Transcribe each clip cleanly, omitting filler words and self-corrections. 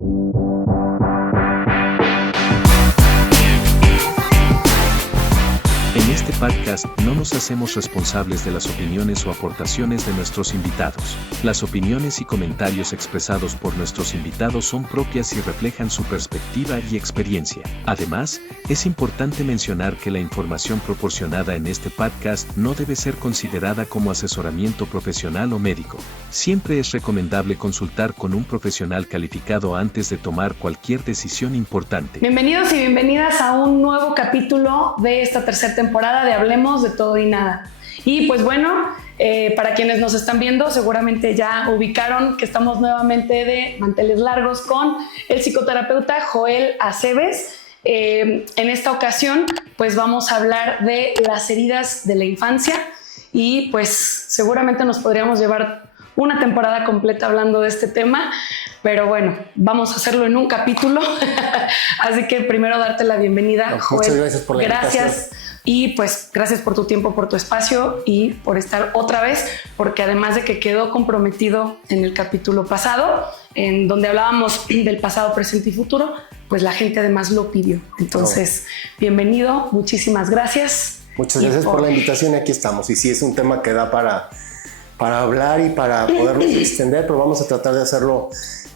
En este podcast no nos hacemos responsables de las opiniones o aportaciones de nuestros invitados. Las opiniones y comentarios expresados por nuestros invitados son propias y reflejan su perspectiva y experiencia. Además, es importante mencionar que la información proporcionada en este podcast no debe ser considerada como asesoramiento profesional o médico. Siempre es recomendable consultar con un profesional calificado antes de tomar cualquier decisión importante. Bienvenidos y bienvenidas a un nuevo capítulo de esta tercera temporada de Hablemos de Todo y Nada. Y pues bueno, para quienes nos están viendo, seguramente ya ubicaron que estamos nuevamente de manteles largos con el psicoterapeuta Joel Aceves. En esta ocasión, pues vamos a hablar de las heridas de la infancia y pues seguramente nos podríamos llevar una temporada completa hablando de este tema, pero bueno, vamos a hacerlo en un capítulo. Así que primero darte la bienvenida, Joel. Muchas gracias por la invitación. Y pues gracias por tu tiempo, por tu espacio y por estar otra vez, porque además de que quedó comprometido en el capítulo pasado, en donde hablábamos del pasado, presente y futuro, pues la gente además lo pidió. Entonces, bienvenido, muchísimas gracias. Muchas gracias por la invitación, aquí estamos. Y sí, es un tema que da para hablar y para podernos extender, pero vamos a tratar de hacerlo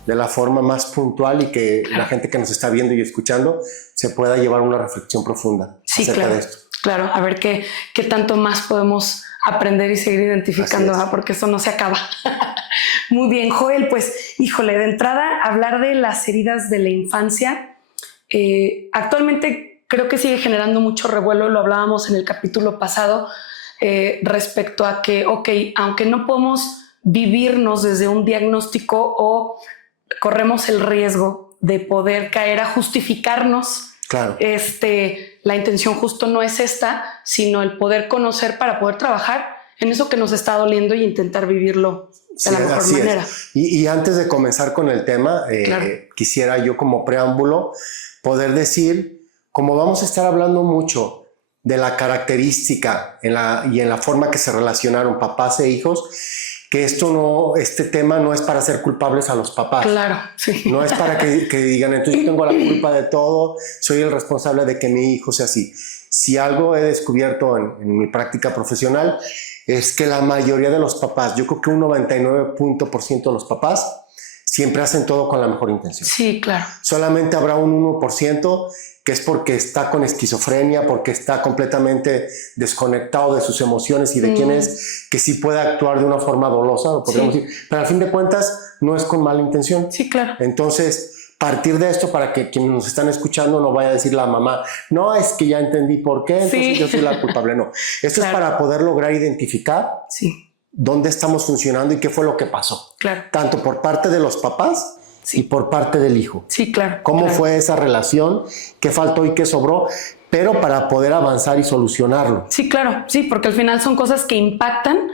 de la forma más puntual y que la gente que nos está viendo y escuchando se pueda llevar una reflexión profunda acerca de esto. Claro, a ver qué tanto más podemos aprender y seguir identificando, porque esto no se acaba. Muy bien, Joel, pues híjole, de entrada hablar de las heridas de la infancia, actualmente creo que sigue generando mucho revuelo, lo hablábamos en el capítulo pasado, respecto a que, aunque no podemos vivirnos desde un diagnóstico o corremos el riesgo de poder caer a justificarnos. Claro. La intención justo no es esta, sino el poder conocer para poder trabajar en eso que nos está doliendo y intentar vivirlo de la mejor manera. Y antes de comenzar con el tema, quisiera yo como preámbulo poder decir, como vamos a estar hablando mucho de la característica y en la forma que se relacionaron papás e hijos, que este tema no es para hacer culpables a los papás. Claro, sí. No es para que digan, entonces yo tengo la culpa de todo, soy el responsable de que mi hijo sea así. Si algo he descubierto en mi práctica profesional es que la mayoría de los papás, yo creo que un 99% de los papás, siempre hacen todo con la mejor intención. Sí, claro. Solamente habrá un 1% que es porque está con esquizofrenia, porque está completamente desconectado de sus emociones y de quién es, que sí puede actuar de una forma dolosa, lo podríamos decir, pero al fin de cuentas no es con mala intención. Sí, claro. Entonces, partir de esto para que quienes nos están escuchando no vaya a decir la mamá, no, es que ya entendí por qué, entonces yo soy la culpable. No, esto es para poder lograr identificar dónde estamos funcionando y qué fue lo que pasó. Claro. Tanto por parte de los papás y por parte del hijo. Sí, claro. ¿Cómo fue esa relación? ¿Qué faltó y qué sobró? Pero para poder avanzar y solucionarlo. Sí, claro. Sí, porque al final son cosas que impactan,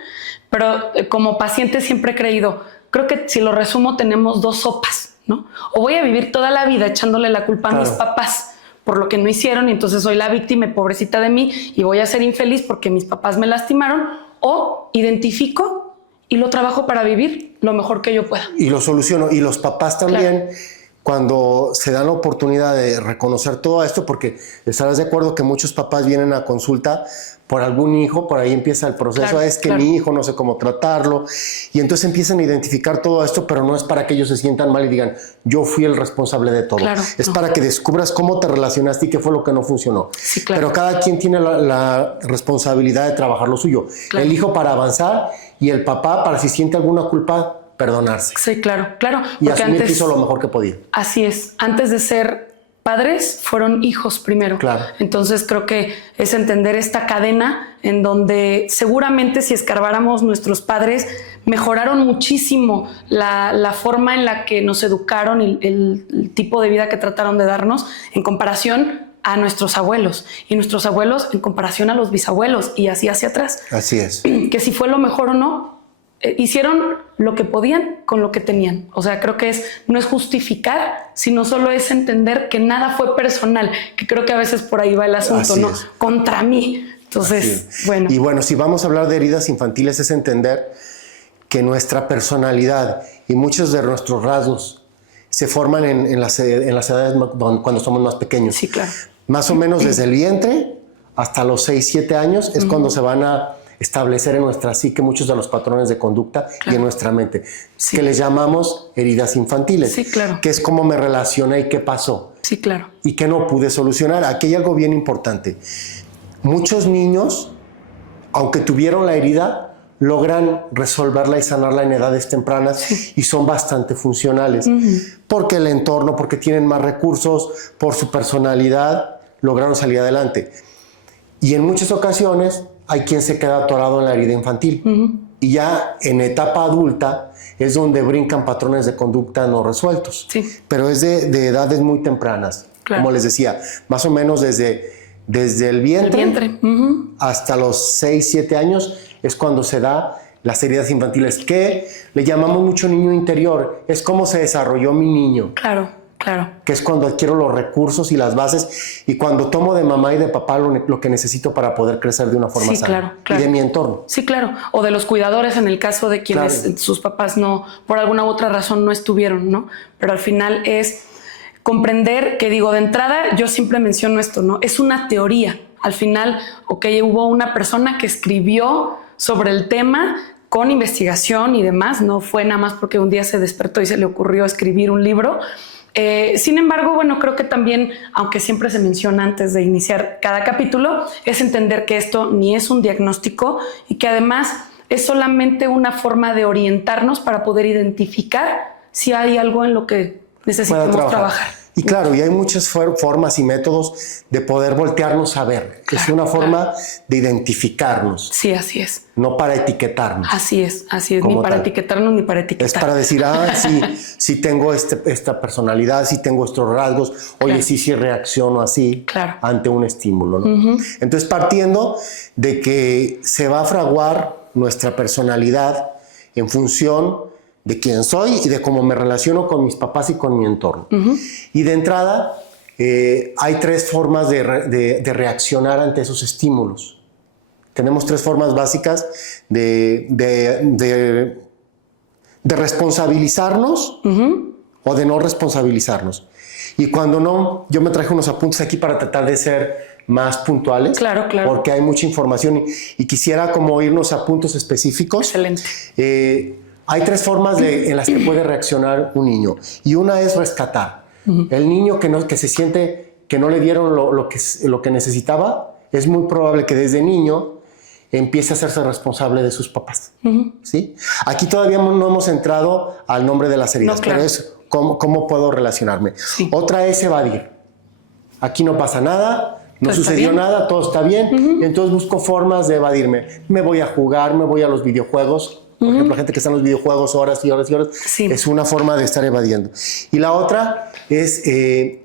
pero como paciente siempre he creído, creo que si lo resumo tenemos dos sopas, ¿no? O voy a vivir toda la vida echándole la culpa a mis papás por lo que no hicieron y entonces soy la víctima y pobrecita de mí y voy a ser infeliz porque mis papás me lastimaron, o identifico y lo trabajo para vivir lo mejor que yo pueda. Y lo soluciono. Y los papás también, cuando se dan la oportunidad de reconocer todo esto, porque estarás de acuerdo que muchos papás vienen a consulta por algún hijo, por ahí empieza el proceso, mi hijo no sé cómo tratarlo, y entonces empiezan a identificar todo esto, pero no es para que ellos se sientan mal y digan, yo fui el responsable de todo. Es para que descubras cómo te relacionaste y qué fue lo que no funcionó. Sí, claro. Pero cada quien tiene la responsabilidad de trabajar lo suyo. Claro. El hijo para avanzar y el papá para si siente alguna culpa, perdonarse. Sí, claro. Y asumir que hizo lo mejor que podía. Así es. Antes de ser padres, fueron hijos primero. Claro. Entonces creo que es entender esta cadena en donde seguramente si escarbáramos nuestros padres mejoraron muchísimo la forma en la que nos educaron y el tipo de vida que trataron de darnos en comparación a nuestros abuelos y nuestros abuelos en comparación a los bisabuelos y así hacia atrás. Así es. Que si fue lo mejor o no, hicieron lo que podían con lo que tenían. O sea, creo que no es justificar, sino solo es entender que nada fue personal, que creo que a veces por ahí va el asunto, Así ¿no? es. Contra mí. Entonces, bueno. Y bueno, si vamos a hablar de heridas infantiles es entender que nuestra personalidad y muchos de nuestros rasgos se forman en las edades cuando somos más pequeños. Sí, claro. Más o menos desde el vientre hasta los 6, 7 años es cuando se van a establecer en nuestra psique muchos de los patrones de conducta y en nuestra mente, que les llamamos heridas infantiles. Sí, claro. Que es cómo me relacioné y qué pasó. Sí, claro. Y qué no pude solucionar. Aquí hay algo bien importante. Muchos niños, aunque tuvieron la herida, logran resolverla y sanarla en edades tempranas y son bastante funcionales. Porque el entorno, porque tienen más recursos, por su personalidad, lograron salir adelante. Y en muchas ocasiones hay quien se queda atorado en la herida infantil. Y ya en etapa adulta es donde brincan patrones de conducta no resueltos. Sí. Pero es de edades muy tempranas. Claro. Como les decía, más o menos desde el vientre, hasta los 6, 7 años es cuando se da las heridas infantiles, que le llamamos mucho niño interior. Es cómo se desarrolló mi niño. Claro, claro. Que es cuando adquiero los recursos y las bases y cuando tomo de mamá y de papá lo que necesito para poder crecer de una forma sana. Claro, claro. Y de mi entorno. Sí, claro. O de los cuidadores en el caso de quienes sus papás no, por alguna u otra razón no estuvieron, ¿no? Pero al final es comprender que, digo, de entrada yo siempre menciono esto, ¿no? Es una teoría. Al final, hubo una persona que escribió sobre el tema con investigación y demás, no fue nada más porque un día se despertó y se le ocurrió escribir un libro. Sin embargo, bueno, creo que también, aunque siempre se menciona antes de iniciar cada capítulo, es entender que esto ni es un diagnóstico y que además es solamente una forma de orientarnos para poder identificar si hay algo en lo que necesitamos trabajar. Y claro, y hay muchas formas y métodos de poder voltearnos a ver. Claro, es una forma de identificarnos. Sí, así es. No para etiquetarnos. Así es. Ni para etiquetarnos ni para etiquetar. Es para decir, sí tengo esta personalidad, sí tengo estos rasgos. Oye, sí reacciono así ante un estímulo, ¿no? Entonces, partiendo de que se va a fraguar nuestra personalidad en función de quién soy y de cómo me relaciono con mis papás y con mi entorno. Y de entrada, hay 3 formas de reaccionar ante esos estímulos. Tenemos 3 formas básicas de responsabilizarnos o de no responsabilizarnos. Y cuando no, yo me traje unos apuntes aquí para tratar de ser más puntuales. Claro. Porque hay mucha información y quisiera como irnos a puntos específicos. Excelente. Hay 3 formas en las que puede reaccionar un niño. Y una es rescatar. El niño que se siente que no le dieron lo que necesitaba, es muy probable que desde niño empiece a hacerse responsable de sus papás. ¿Sí? Aquí todavía no hemos entrado al nombre de las heridas, pero es cómo puedo relacionarme. Sí. Otra es evadir. Aquí no pasa nada, no sucedió nada, todo está bien. Entonces busco formas de evadirme. Me voy a jugar, me voy a los videojuegos. Por ejemplo, la gente que está en los videojuegos horas y horas y horas, es una forma de estar evadiendo. Y la otra es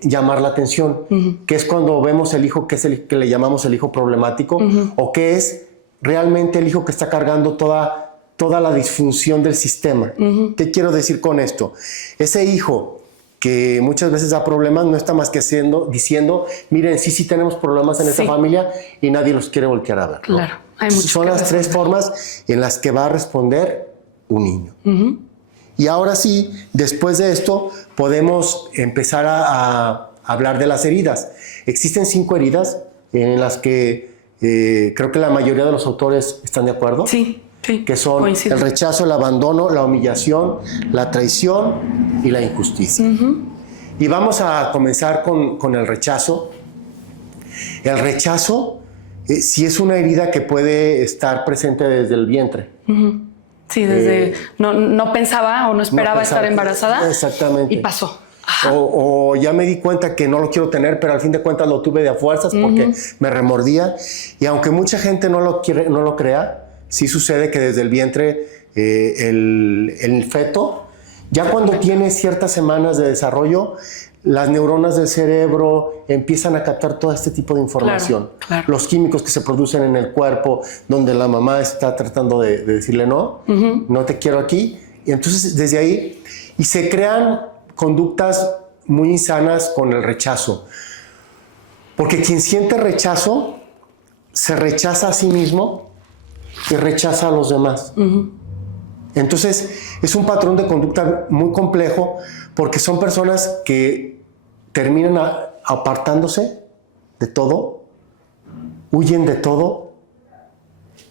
llamar la atención, que es cuando vemos el hijo que es el que le llamamos el hijo problemático, o que es realmente el hijo que está cargando toda la disfunción del sistema. ¿Qué quiero decir con esto? Ese hijo que muchas veces da problemas no está más que diciendo, miren, sí tenemos problemas en esta familia y nadie los quiere voltear a ver, ¿no? Claro. Son las 3 formas en las que va a responder un niño. Y ahora sí, después de esto, podemos empezar a hablar de las heridas. Existen 5 heridas en las que creo que la mayoría de los autores están de acuerdo. Sí, que son el rechazo, el abandono, la humillación, la traición y la injusticia. Y vamos a comenzar con el rechazo. El rechazo sí es una herida que puede estar presente desde el vientre. Sí, desde no pensaba o no esperaba estar embarazada. Exactamente. Y pasó. O ya me di cuenta que no lo quiero tener, pero al fin de cuentas lo tuve de a fuerzas porque me remordía. Y aunque mucha gente no lo crea, sí sucede que desde el vientre el feto, ya cuando tiene ciertas semanas de desarrollo, las neuronas del cerebro empiezan a captar todo este tipo de información. Claro. Los químicos que se producen en el cuerpo, donde la mamá está tratando de decirle no te quiero aquí. Y entonces desde ahí, y se crean conductas muy insanas con el rechazo. Porque quien siente rechazo, se rechaza a sí mismo y rechaza a los demás. Entonces, es un patrón de conducta muy complejo Porque son personas que terminan apartándose de todo, huyen de todo,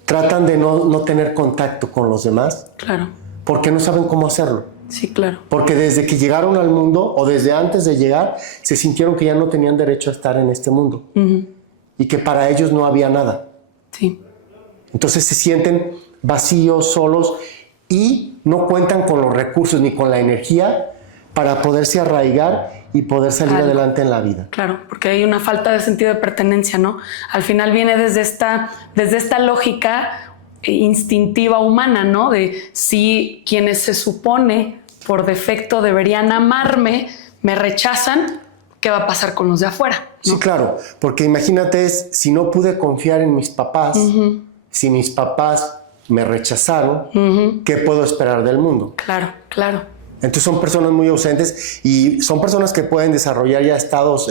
tratan de no tener contacto con los demás. Claro. Porque no saben cómo hacerlo. Sí, claro. Porque desde que llegaron al mundo o desde antes de llegar, se sintieron que ya no tenían derecho a estar en este mundo. Y que para ellos no había nada. Sí. Entonces se sienten vacíos, solos y no cuentan con los recursos ni con la energía para poderse arraigar y poder salir adelante en la vida. Claro, porque hay una falta de sentido de pertenencia, ¿no? Al final viene desde esta lógica instintiva humana, ¿no? De si quienes se supone por defecto deberían amarme, me rechazan, ¿qué va a pasar con los de afuera? ¿No? Sí, claro, porque imagínate, si no pude confiar en mis papás, si mis papás me rechazaron, ¿qué puedo esperar del mundo? Claro, claro. Entonces son personas muy ausentes y son personas que pueden desarrollar ya estados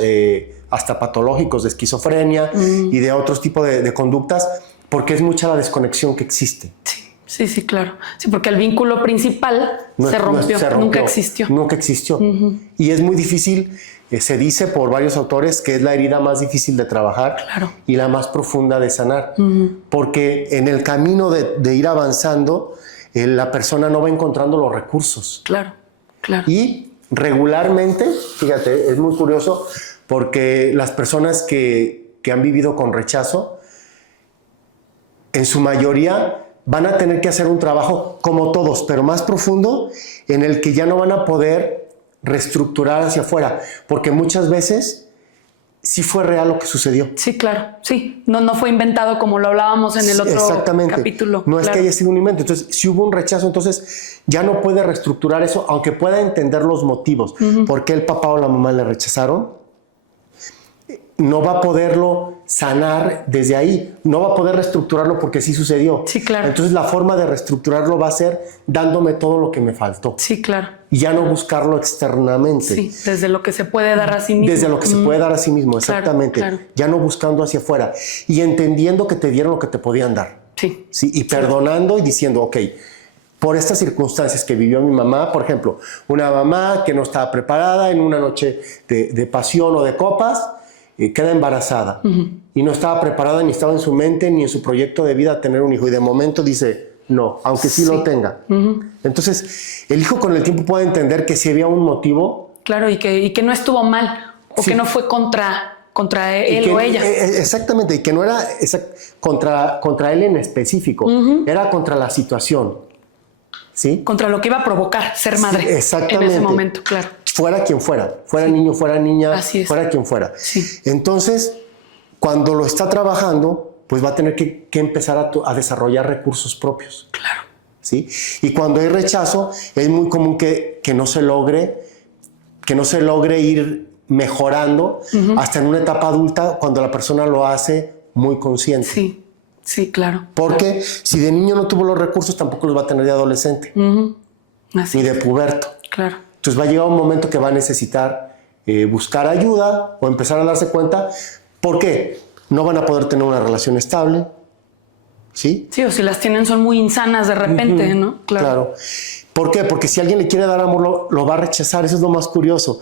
hasta patológicos de esquizofrenia y de otros tipos de conductas, porque es mucha la desconexión que existe. Sí, claro. Sí, porque el vínculo principal se rompió, nunca existió. Nunca existió. Y es muy difícil, se dice por varios autores que es la herida más difícil de trabajar y la más profunda de sanar. Porque en el camino de ir avanzando, la persona no va encontrando los recursos. Claro. Y regularmente, fíjate, es muy curioso, porque las personas que han vivido con rechazo, en su mayoría van a tener que hacer un trabajo como todos, pero más profundo, en el que ya no van a poder reestructurar hacia afuera, porque muchas veces sí fue real lo que sucedió. Sí, claro, sí. No fue inventado como lo hablábamos en el otro capítulo. No es que haya sido un invento. Entonces, si hubo un rechazo, entonces ya no puede reestructurar eso, aunque pueda entender los motivos. ¿Por qué el papá o la mamá le rechazaron? No va a poderlo sanar desde ahí. No va a poder reestructurarlo porque sí sucedió. Sí, claro. Entonces, la forma de reestructurarlo va a ser dándome todo lo que me faltó. Sí, claro. Y ya no buscarlo externamente. Sí, desde lo que se puede dar a sí mismo. Desde lo que se puede dar a sí mismo, exactamente. Claro. Ya no buscando hacia afuera. Y entendiendo que te dieron lo que te podían dar. Sí. Y perdonando y diciendo, ok, por estas circunstancias que vivió mi mamá, por ejemplo, una mamá que no estaba preparada en una noche de pasión o de copas, queda embarazada y no estaba preparada, ni estaba en su mente, ni en su proyecto de vida tener un hijo. Y de momento dice, no, aunque sí lo tenga. Entonces, el hijo con el tiempo puede entender que si había un motivo. Claro, y que no estuvo mal, o que no fue contra él o ella. Exactamente, y que no era contra él en específico, era contra la situación. ¿Sí? Contra lo que iba a provocar ser madre. Sí, exactamente. En ese momento, claro. Fuera quien fuera niño, fuera niña, fuera quien fuera. Sí. Entonces, cuando lo está trabajando, pues va a tener que empezar a desarrollar recursos propios. Claro. ¿Sí? Y cuando hay rechazo, es muy común que no se logre ir mejorando hasta en una etapa adulta, cuando la persona lo hace muy consciente. Sí, claro. Porque si de niño no tuvo los recursos, tampoco los va a tener de adolescente. Ni de puberto. Claro. Entonces va a llegar un momento que va a necesitar buscar ayuda o empezar a darse cuenta. ¿Por qué? No van a poder tener una relación estable. ¿Sí? Sí, o si las tienen son muy insanas de repente, ¿no? Claro. ¿Por qué? Porque si alguien le quiere dar amor, lo va a rechazar. Eso es lo más curioso.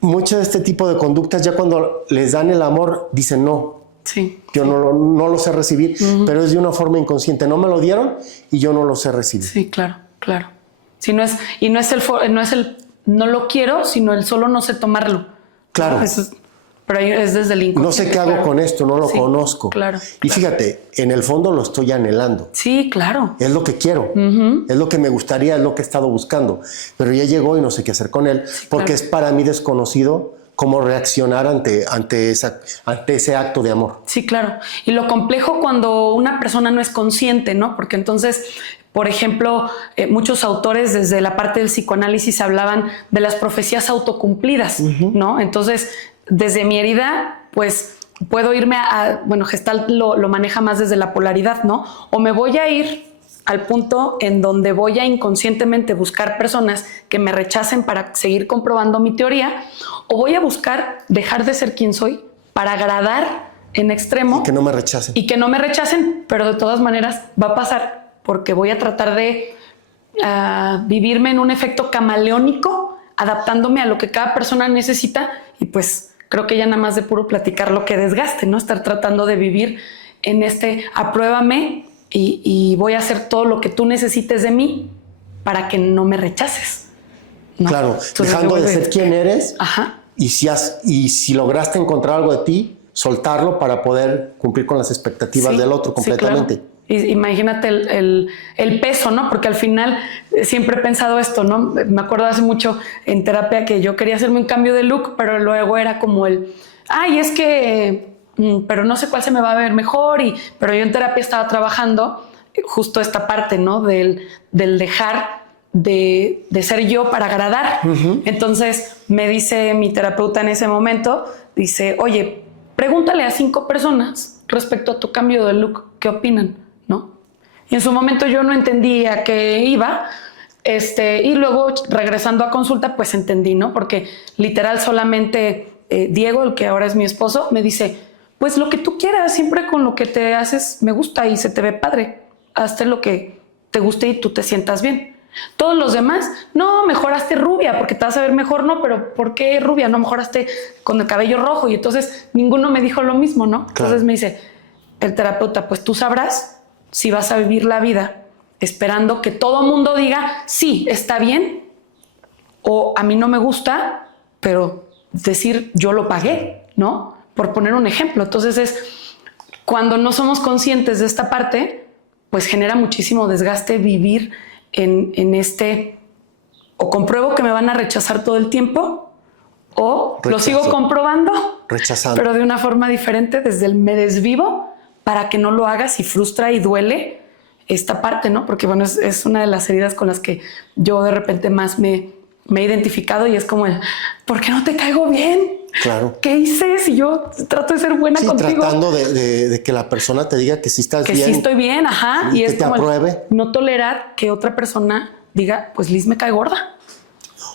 Mucho de este tipo de conductas, ya cuando les dan el amor, dicen no. Sí. Yo no lo sé recibir, pero es de una forma inconsciente. No me lo dieron y yo no lo sé recibir. Sí, claro. Si no lo quiero, sino el solo no sé tomarlo. Claro. Pero es desde el inconsciente. No sé qué hago con esto, no lo conozco. Claro. Y fíjate, en el fondo lo estoy anhelando. Sí, claro. Es lo que quiero, es lo que me gustaría, es lo que he estado buscando. Pero ya llegó y no sé qué hacer con él, porque es para mí desconocido cómo reaccionar ante ese acto de amor. Sí, claro. Y lo complejo cuando una persona no es consciente, ¿no? Porque entonces, por ejemplo, muchos autores desde la parte del psicoanálisis hablaban de las profecías autocumplidas, ¿no? Entonces, desde mi herida, pues puedo irme Gestalt lo maneja más desde la polaridad, ¿no? O me voy a ir al punto en donde voy a inconscientemente buscar personas que me rechacen para seguir comprobando mi teoría, o voy a buscar dejar de ser quien soy para agradar en extremo. Y que no me rechacen. Y que no me rechacen, pero de todas maneras va a pasar, porque voy a tratar de vivirme en un efecto camaleónico adaptándome a lo que cada persona necesita y pues creo que ya nada más de puro platicar lo que desgaste, ¿no? Estar tratando de vivir en apruébame y voy a hacer todo lo que tú necesites de mí para que no me rechaces, ¿no? Claro, entonces, dejando de ser quien eres. Ajá. Y si lograste encontrar algo de ti, soltarlo para poder cumplir con las expectativas del otro completamente. Sí, claro. Y imagínate el peso, ¿no? Porque al final siempre he pensado esto, ¿no? Me acuerdo hace mucho en terapia que yo quería hacerme un cambio de look, pero luego era como es que, pero no sé cuál se me va a ver mejor. Pero yo en terapia estaba trabajando justo esta parte, ¿no? Del dejar de ser yo para agradar. Uh-huh. Entonces me dice mi terapeuta en ese momento, dice, oye, pregúntale a 5 personas respecto a tu cambio de look, ¿qué opinan? ¿No? Y en su momento yo no entendía a qué iba, y luego regresando a consulta pues entendí, ¿no? Porque literal solamente Diego, el que ahora es mi esposo, me dice, pues lo que tú quieras, siempre con lo que te haces me gusta y se te ve padre, hazte lo que te guste y tú te sientas bien. Todos los demás, no, mejoraste rubia porque te vas a ver mejor, no, pero ¿por qué rubia? No, mejoraste con el cabello rojo. Y entonces ninguno me dijo lo mismo, ¿no? Claro. Entonces me dice el terapeuta, pues tú sabrás si vas a vivir la vida esperando que todo mundo diga, sí, está bien, o a mí no me gusta, pero decir yo lo pagué, ¿no? Por poner un ejemplo. Entonces cuando no somos conscientes de esta parte, pues genera muchísimo desgaste vivir en o compruebo que me van a rechazar todo el tiempo o lo sigo comprobando, rechazando, pero de una forma diferente, desde el me desvivo para que no lo hagas y frustra y duele esta parte, ¿no? Porque bueno, es una de las heridas con las que yo de repente más me he identificado y es como ¿por qué no te caigo bien? Claro. ¿Qué hice si yo trato de ser buena contigo? Tratando de que la persona te diga que sí estás bien. Que sí estoy bien, ajá. Y es que te como apruebe. No tolerar que otra persona diga, pues Liz me cae gorda.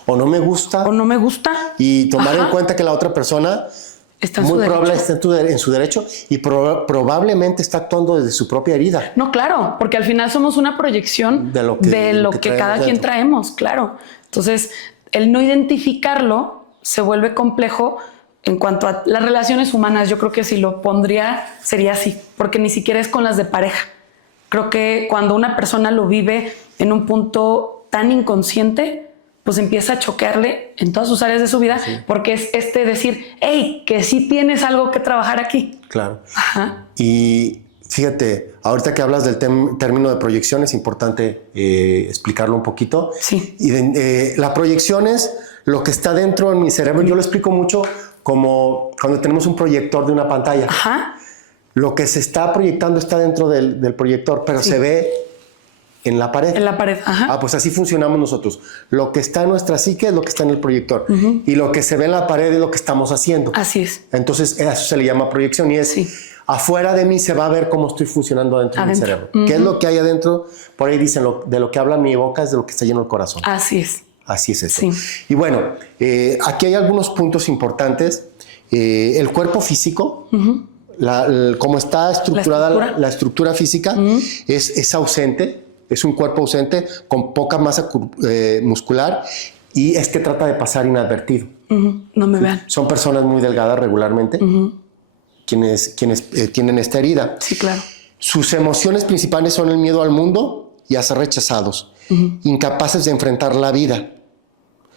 O no me gusta. O no me gusta. Y tomar en cuenta que la otra persona está en muy su probable derecho. está en su derecho y probablemente está actuando desde su propia herida. No, claro, porque al final somos una proyección de lo que cada quien traemos, claro. Entonces, el no identificarlo se vuelve complejo en cuanto a las relaciones humanas. Yo creo que si lo pondría sería así, porque ni siquiera es con las de pareja. Creo que cuando una persona lo vive en un punto tan inconsciente, pues empieza a choquearle en todas sus áreas de su vida, sí. Porque es decir, hey, que sí tienes algo que trabajar aquí. Claro. Ajá. Y fíjate, ahorita que hablas del término de proyección, es importante explicarlo un poquito. Sí. Y la proyección es lo que está dentro de mi cerebro. Yo lo explico mucho como cuando tenemos un proyector de una pantalla. Ajá. Lo que se está proyectando está dentro del proyector, pero se ve en la pared. En la pared, ajá. Pues así funcionamos nosotros. Lo que está en nuestra psique es lo que está en el proyector. Uh-huh. Y lo que se ve en la pared es lo que estamos haciendo. Así es. Entonces, eso se le llama proyección y es afuera de mí se va a ver cómo estoy funcionando adentro de mi cerebro. Uh-huh. ¿Qué es lo que hay adentro? Por ahí dicen, de lo que habla mi boca es de lo que está lleno el corazón. Así es. Así es eso. Sí. Y bueno, aquí hay algunos puntos importantes. El cuerpo físico, uh-huh. Cómo está estructurada la estructura física, uh-huh. es ausente. Es un cuerpo ausente con poca masa muscular y es que trata de pasar inadvertido. Uh-huh. No me vean. Son personas muy delgadas regularmente, uh-huh. quienes tienen esta herida. Sí, claro. Sus emociones principales son el miedo al mundo y a ser rechazados, uh-huh. incapaces de enfrentar la vida.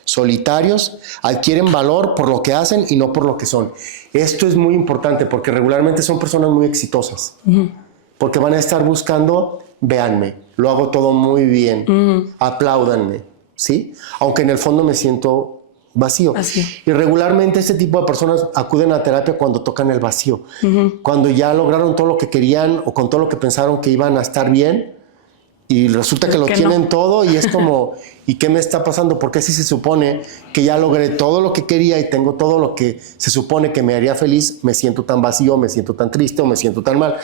Solitarios, adquieren valor por lo que hacen y no por lo que son. Esto es muy importante porque regularmente son personas muy exitosas, uh-huh. porque van a estar buscando, véanme, lo hago todo muy bien, uh-huh. apláudanme, ¿sí? Aunque en el fondo me siento vacío. Y regularmente este tipo de personas acuden a terapia cuando tocan el vacío, uh-huh. cuando ya lograron todo lo que querían o con todo lo que pensaron que iban a estar bien y resulta que lo tienen todo y es como, ¿y qué me está pasando? Porque si se supone que ya logré todo lo que quería y tengo todo lo que se supone que me haría feliz, me siento tan vacío, me siento tan triste o me siento tan mal,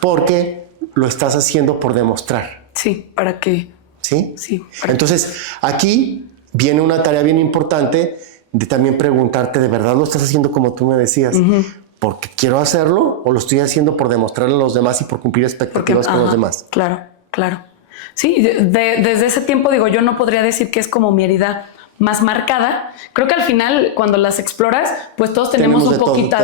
porque lo estás haciendo por demostrar. Sí, ¿para qué? ¿Sí? Sí. Entonces, aquí viene una tarea bien importante de también preguntarte, ¿de verdad lo estás haciendo como tú me decías? Uh-huh. ¿Porque quiero hacerlo o lo estoy haciendo por demostrarle a los demás y por cumplir expectativas con los demás? Claro, claro. Sí, desde ese tiempo digo, yo no podría decir que es como mi herida más marcada. Creo que al final, cuando las exploras, pues todos tenemos un poquito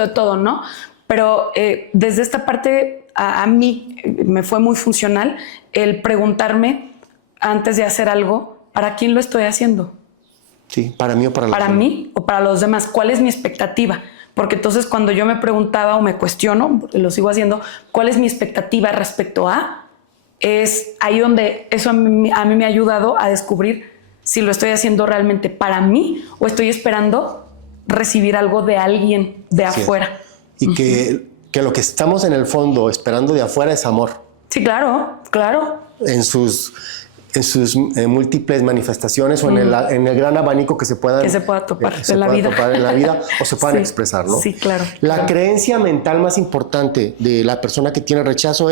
de todo, ¿no? Pero desde esta parte, a mí me fue muy funcional el preguntarme antes de hacer algo, ¿para quién lo estoy haciendo? Sí, para mí o para los demás. ¿Para mí o para los demás? ¿Cuál es mi expectativa? Porque entonces cuando yo me preguntaba o me cuestiono, lo sigo haciendo, ¿cuál es mi expectativa respecto a? Es ahí donde eso a mí me ha ayudado a descubrir si lo estoy haciendo realmente para mí o estoy esperando recibir algo de alguien de afuera. Y que lo que estamos en el fondo esperando de afuera es amor. Sí, claro. En sus múltiples manifestaciones o en el gran abanico que se pueda topar en la vida o se puedan expresar, ¿no? Sí, claro. La creencia mental más importante de la persona que tiene rechazo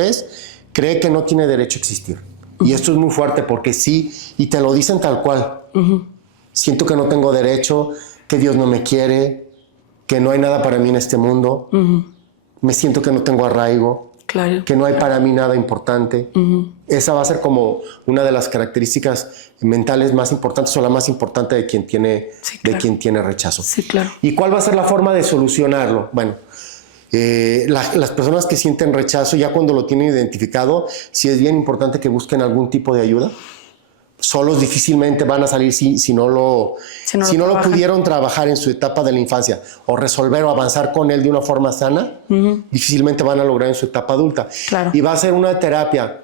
cree que no tiene derecho a existir. Y esto es muy fuerte porque sí, y te lo dicen tal cual. Siento que no tengo derecho, que Dios no me quiere, que no hay nada para mí en este mundo. Me siento que no tengo arraigo. Claro. Que no hay para mí nada importante. Esa va a ser como una de las características mentales más importantes o la más importante de quien tiene, de quien tiene rechazo. Sí, claro. ¿Y cuál va a ser la forma de solucionarlo? Bueno, las personas que sienten rechazo, ya cuando lo tienen identificado, sí es bien importante que busquen algún tipo de ayuda. Solos difícilmente van a salir si no lo pudieron trabajar en su etapa de la infancia o resolver o avanzar con él de una forma sana, difícilmente van a lograr en su etapa adulta. Claro. Y va a ser una terapia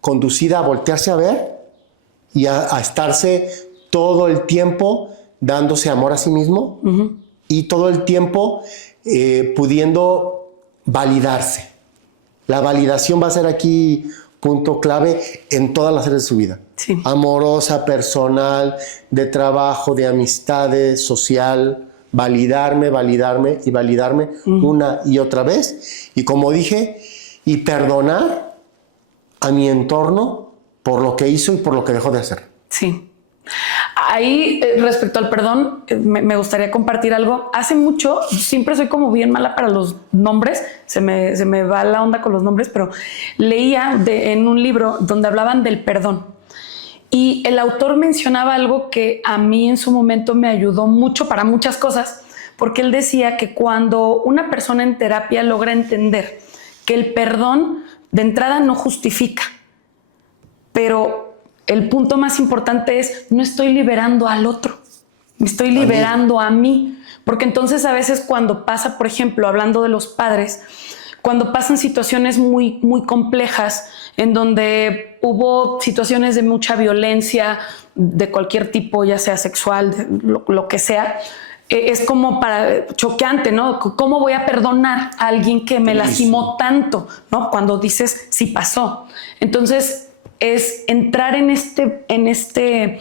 conducida a voltearse a ver y a estarse todo el tiempo dándose amor a sí mismo y todo el tiempo pudiendo validarse. La validación va a ser aquí punto clave en todas las áreas de su vida. Sí. Amorosa, personal, de trabajo, de amistades, social, validarme una y otra vez. Y como dije, y perdonar a mi entorno por lo que hizo y por lo que dejó de hacer. Sí. Ahí, respecto al perdón, me gustaría compartir algo. Hace mucho, siempre soy como bien mala para los nombres, se me va la onda con los nombres, pero leía en un libro donde hablaban del perdón. Y el autor mencionaba algo que a mí en su momento me ayudó mucho para muchas cosas, porque él decía que cuando una persona en terapia logra entender que el perdón de entrada no justifica, pero el punto más importante es no estoy liberando al otro, me estoy liberando a mí. Porque entonces a veces cuando pasa, por ejemplo, hablando de los padres, cuando pasan situaciones muy, muy complejas en donde hubo situaciones de mucha violencia de cualquier tipo, ya sea sexual, lo que sea, es como choqueante, ¿no? ¿Cómo voy a perdonar a alguien que me lastimó tanto, ¿no? Cuando dices sí pasó. Entonces es entrar en este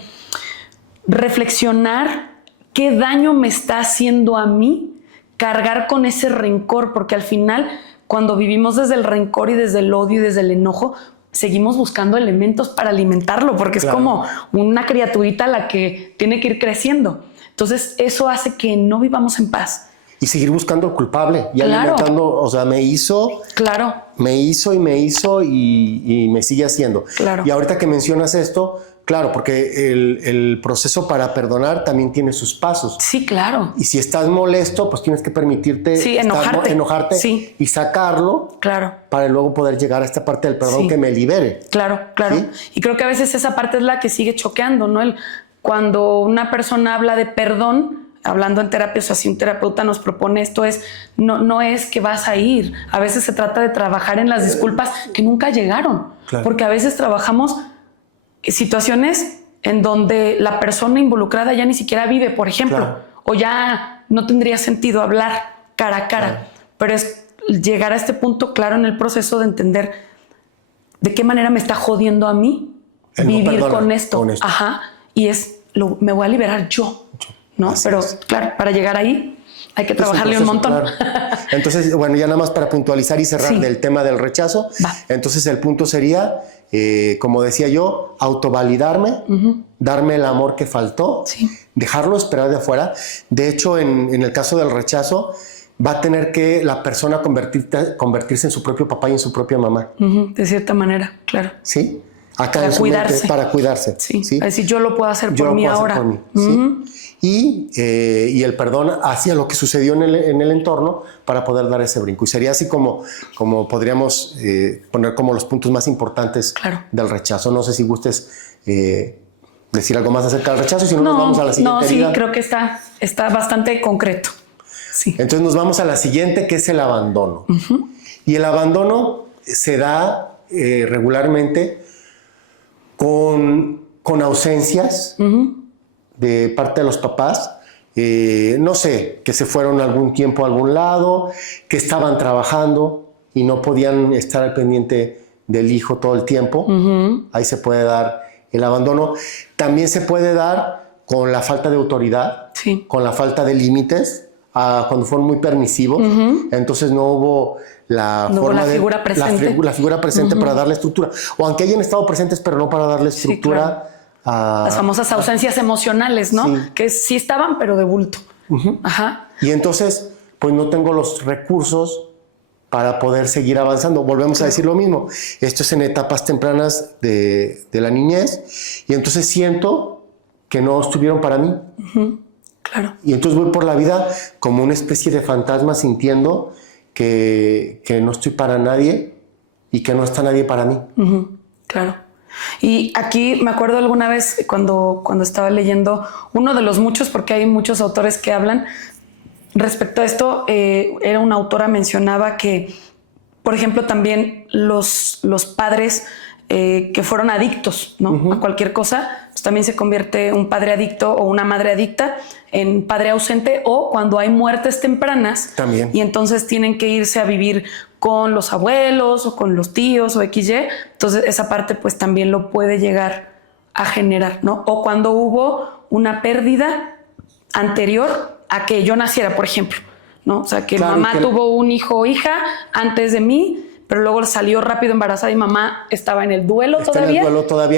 reflexionar qué daño me está haciendo a mí, cargar con ese rencor, porque al final cuando vivimos desde el rencor y desde el odio y desde el enojo, seguimos buscando elementos para alimentarlo, porque es como una criaturita la que tiene que ir creciendo. Entonces eso hace que no vivamos en paz. Y seguir buscando el culpable y alimentando, o sea, me hizo y me sigue haciendo. Claro. Y ahorita que mencionas esto, claro, porque el proceso para perdonar también tiene sus pasos. Sí, claro. Y si estás molesto, pues tienes que permitirte enojarte y sacarlo para luego poder llegar a esta parte del perdón que me libere. Claro. ¿Sí? Y creo que a veces esa parte es la que sigue choqueando, ¿no? Cuando una persona habla de perdón, hablando en terapia, o sea, si un terapeuta nos propone esto, no es que vas a ir. A veces se trata de trabajar en las disculpas que nunca llegaron. Claro. Porque a veces trabajamos situaciones en donde la persona involucrada ya ni siquiera vive, por ejemplo, o ya no tendría sentido hablar cara a cara. Claro. Pero es llegar a este punto claro en el proceso de entender de qué manera me está jodiendo a mí vivir con esto. Ajá. Y me voy a liberar yo. ¿No? Pero claro, para llegar ahí hay que trabajarle un montón. Claro. Entonces, bueno, ya nada más para puntualizar y cerrar del tema del rechazo. Entonces el punto sería, como decía yo, autovalidarme, darme el amor que faltó, dejarlo esperar de afuera. De hecho, en el caso del rechazo, va a tener que la persona convertirse en su propio papá y en su propia mamá. De cierta manera, claro. Sí. Acá en su mente, para cuidarse. Sí. ¿sí? Es decir, yo lo puedo hacer por mí ahora. Por mí, ¿sí? Y el perdón hacia lo que sucedió en el entorno para poder dar ese brinco. Y sería así como podríamos poner como los puntos más importantes del rechazo. No sé si gustes decir algo más acerca del rechazo, si no nos vamos a la siguiente herida. Sí, creo que está bastante concreto. Sí. Entonces nos vamos a la siguiente, que es el abandono. Y el abandono se da regularmente con ausencias de parte de los papás. No sé, que se fueron algún tiempo a algún lado, que estaban trabajando y no podían estar al pendiente del hijo todo el tiempo. Ahí se puede dar el abandono. También se puede dar con la falta de autoridad, con la falta de límites, cuando fueron muy permisivos. Entonces no hubo la figura presente para darle estructura. O aunque hayan estado presentes, pero no para darle estructura. Claro. Las famosas ausencias emocionales, ¿no? Que sí estaban, pero de bulto. Ajá. Y entonces, pues no tengo los recursos para poder seguir avanzando. Volvemos a decir lo mismo. Esto es en etapas tempranas de la niñez. Y entonces siento que no estuvieron para mí. Claro. Y entonces voy por la vida como una especie de fantasma, sintiendo que no estoy para nadie y que no está nadie para mí. Claro. Y aquí me acuerdo alguna vez cuando estaba leyendo uno de los muchos, porque hay muchos autores que hablan respecto a esto, era una autora, mencionaba que, por ejemplo, también los padres que fueron adictos, ¿no? A cualquier cosa, pues también se convierte un padre adicto o una madre adicta en padre ausente, o cuando hay muertes tempranas también. Y entonces tienen que irse a vivir con los abuelos o con los tíos o XY, entonces esa parte pues también lo puede llegar a generar, ¿no? O cuando hubo una pérdida anterior a que yo naciera, por ejemplo, ¿no? O sea, que mamá tuvo un hijo o hija antes de mí, pero luego salió rápido embarazada y mamá estaba en el duelo todavía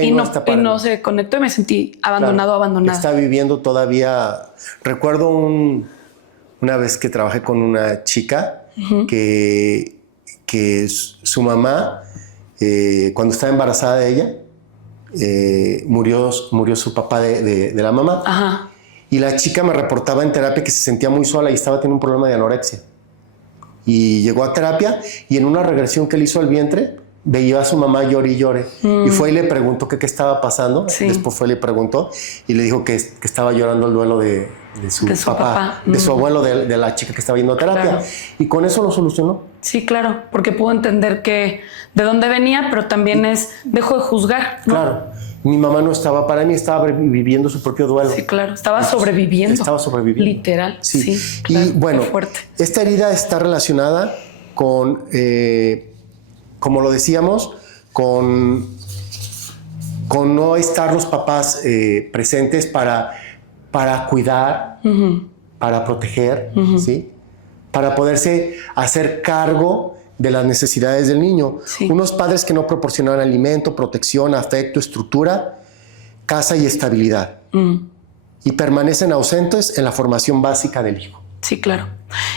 y no se conectó y me sentí abandonada. Está viviendo todavía. Recuerdo una vez que trabajé con una chica que su mamá, cuando estaba embarazada de ella, murió su papá de la mamá. Y la chica me reportaba en terapia que se sentía muy sola y estaba teniendo un problema de anorexia. Y llegó a terapia y en una regresión que le hizo al vientre, veía a su mamá llore y llore. Y fue y le preguntó qué estaba pasando. Después fue y le preguntó y le dijo que estaba llorando el duelo de su papá, de su abuelo, de la chica que estaba yendo a terapia. Claro. Y con eso lo solucionó. Sí, claro, porque pudo entender que de dónde venía, pero también dejó de juzgar, ¿no? Claro. Mi mamá no estaba para mí, estaba viviendo su propio duelo. Sí, claro, estaba sobreviviendo. Literal, sí. Claro, y bueno, fuerte. Esta herida está relacionada con, como lo decíamos, con no estar los papás presentes para cuidar, para proteger, ¿sí? Para poderse hacer cargo de las necesidades del niño. Unos padres que no proporcionaban alimento, protección, afecto, estructura, casa y estabilidad. Y permanecen ausentes en la formación básica del hijo. Sí, claro.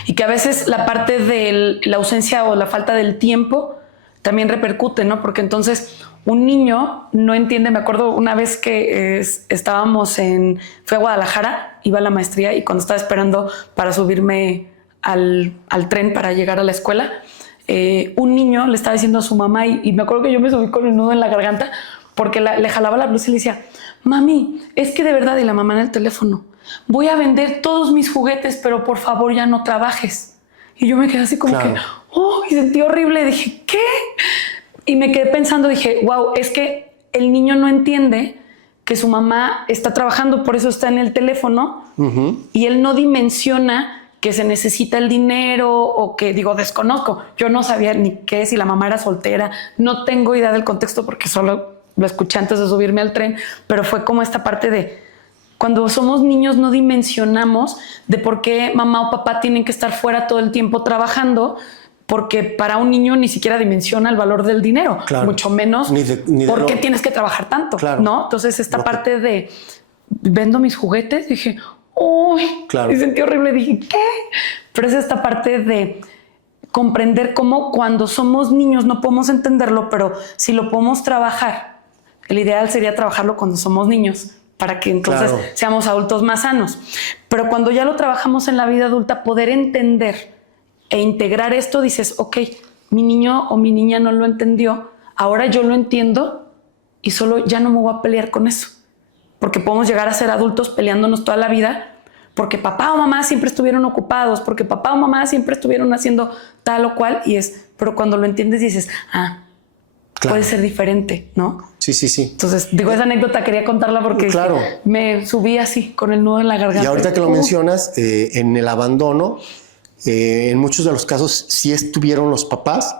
Y que a veces la parte de la ausencia o la falta del tiempo también repercute, ¿no? Porque entonces un niño no entiende. Me acuerdo una vez que fui a Guadalajara, iba a la maestría y cuando estaba esperando para subirme al tren para llegar a la escuela, un niño le estaba diciendo a su mamá y me acuerdo que yo me subí con el nudo en la garganta porque le jalaba la blusa y le decía: mami, es que de verdad, y la mamá en el teléfono, voy a vender todos mis juguetes, pero por favor ya no trabajes. Y yo me quedé así como que, y sentí horrible. Dije, ¿qué? Y me quedé pensando, dije, wow, es que el niño no entiende que su mamá está trabajando, por eso está en el teléfono, y él no dimensiona que se necesita el dinero o que, desconozco. Yo no sabía ni qué, si la mamá era soltera, no tengo idea del contexto porque solo lo escuché antes de subirme al tren, pero fue como esta parte de cuando somos niños no dimensionamos de por qué mamá o papá tienen que estar fuera todo el tiempo trabajando, porque para un niño ni siquiera dimensiona el valor del dinero, mucho menos por qué tienes que trabajar tanto, ¿no? Entonces esta parte de vendo mis juguetes, dije, uy, y sentí horrible, dije, ¿qué? Pero es esta parte de comprender cómo cuando somos niños no podemos entenderlo, pero si lo podemos trabajar El ideal sería trabajarlo cuando somos niños, para que entonces seamos adultos más sanos. Pero cuando ya lo trabajamos en la vida adulta, poder entender e integrar esto, dices, ok, mi niño o mi niña no lo entendió, ahora yo lo entiendo y solo ya no me voy a pelear con eso. Porque podemos llegar a ser adultos peleándonos toda la vida porque papá o mamá siempre estuvieron ocupados, porque papá o mamá siempre estuvieron haciendo tal o cual, pero cuando lo entiendes dices, puede ser diferente, ¿no? Sí. Entonces, digo, esa anécdota quería contarla porque me subí así con el nudo en la garganta. Y ahorita que lo mencionas, en el abandono, en muchos de los casos sí estuvieron los papás,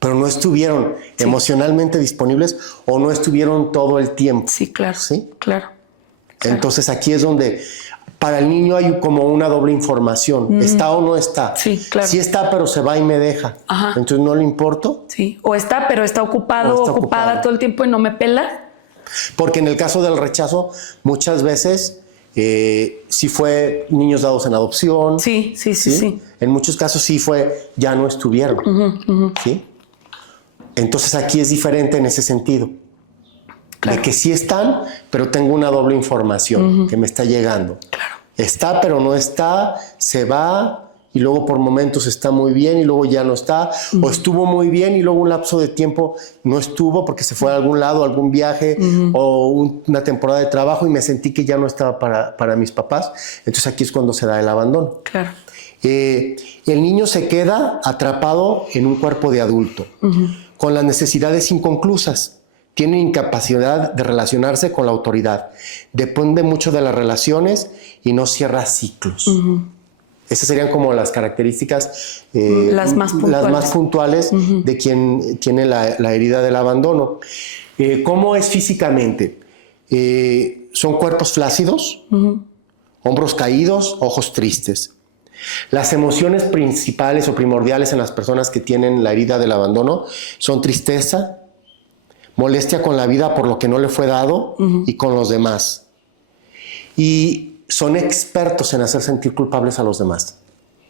pero no estuvieron emocionalmente disponibles o no estuvieron todo el tiempo. Sí, claro. ¿Sí? Claro. Entonces aquí es donde para el niño hay como una doble información. ¿Está o no está? Sí, claro. Sí está, pero se va y me deja. Entonces no le importo. Sí. O está, pero está ocupado o ocupada todo el tiempo y no me pela. Porque en el caso del rechazo, muchas veces sí fue niños dados en adopción. Sí. En muchos casos sí fue, ya no estuvieron. ¿Sí? Entonces aquí es diferente en ese sentido. Claro. De que sí están, pero tengo una doble información que me está llegando. Claro. Está, pero no está, se va y luego por momentos está muy bien y luego ya no está. O estuvo muy bien y luego un lapso de tiempo no estuvo porque se fue a algún lado, a algún viaje o una temporada de trabajo y me sentí que ya no estaba para mis papás. Entonces aquí es cuando se da el abandono. Claro. El niño se queda atrapado en un cuerpo de adulto con las necesidades inconclusas. Tiene incapacidad de relacionarse con la autoridad. Depende mucho de las relaciones y no cierra ciclos. Esas serían como las características las más puntuales de quien tiene la herida del abandono. ¿Cómo es físicamente? Son cuerpos flácidos, hombros caídos, ojos tristes. Las emociones principales o primordiales en las personas que tienen la herida del abandono son tristeza, molestia con la vida por lo que no le fue dado y con los demás. Y son expertos en hacer sentir culpables a los demás.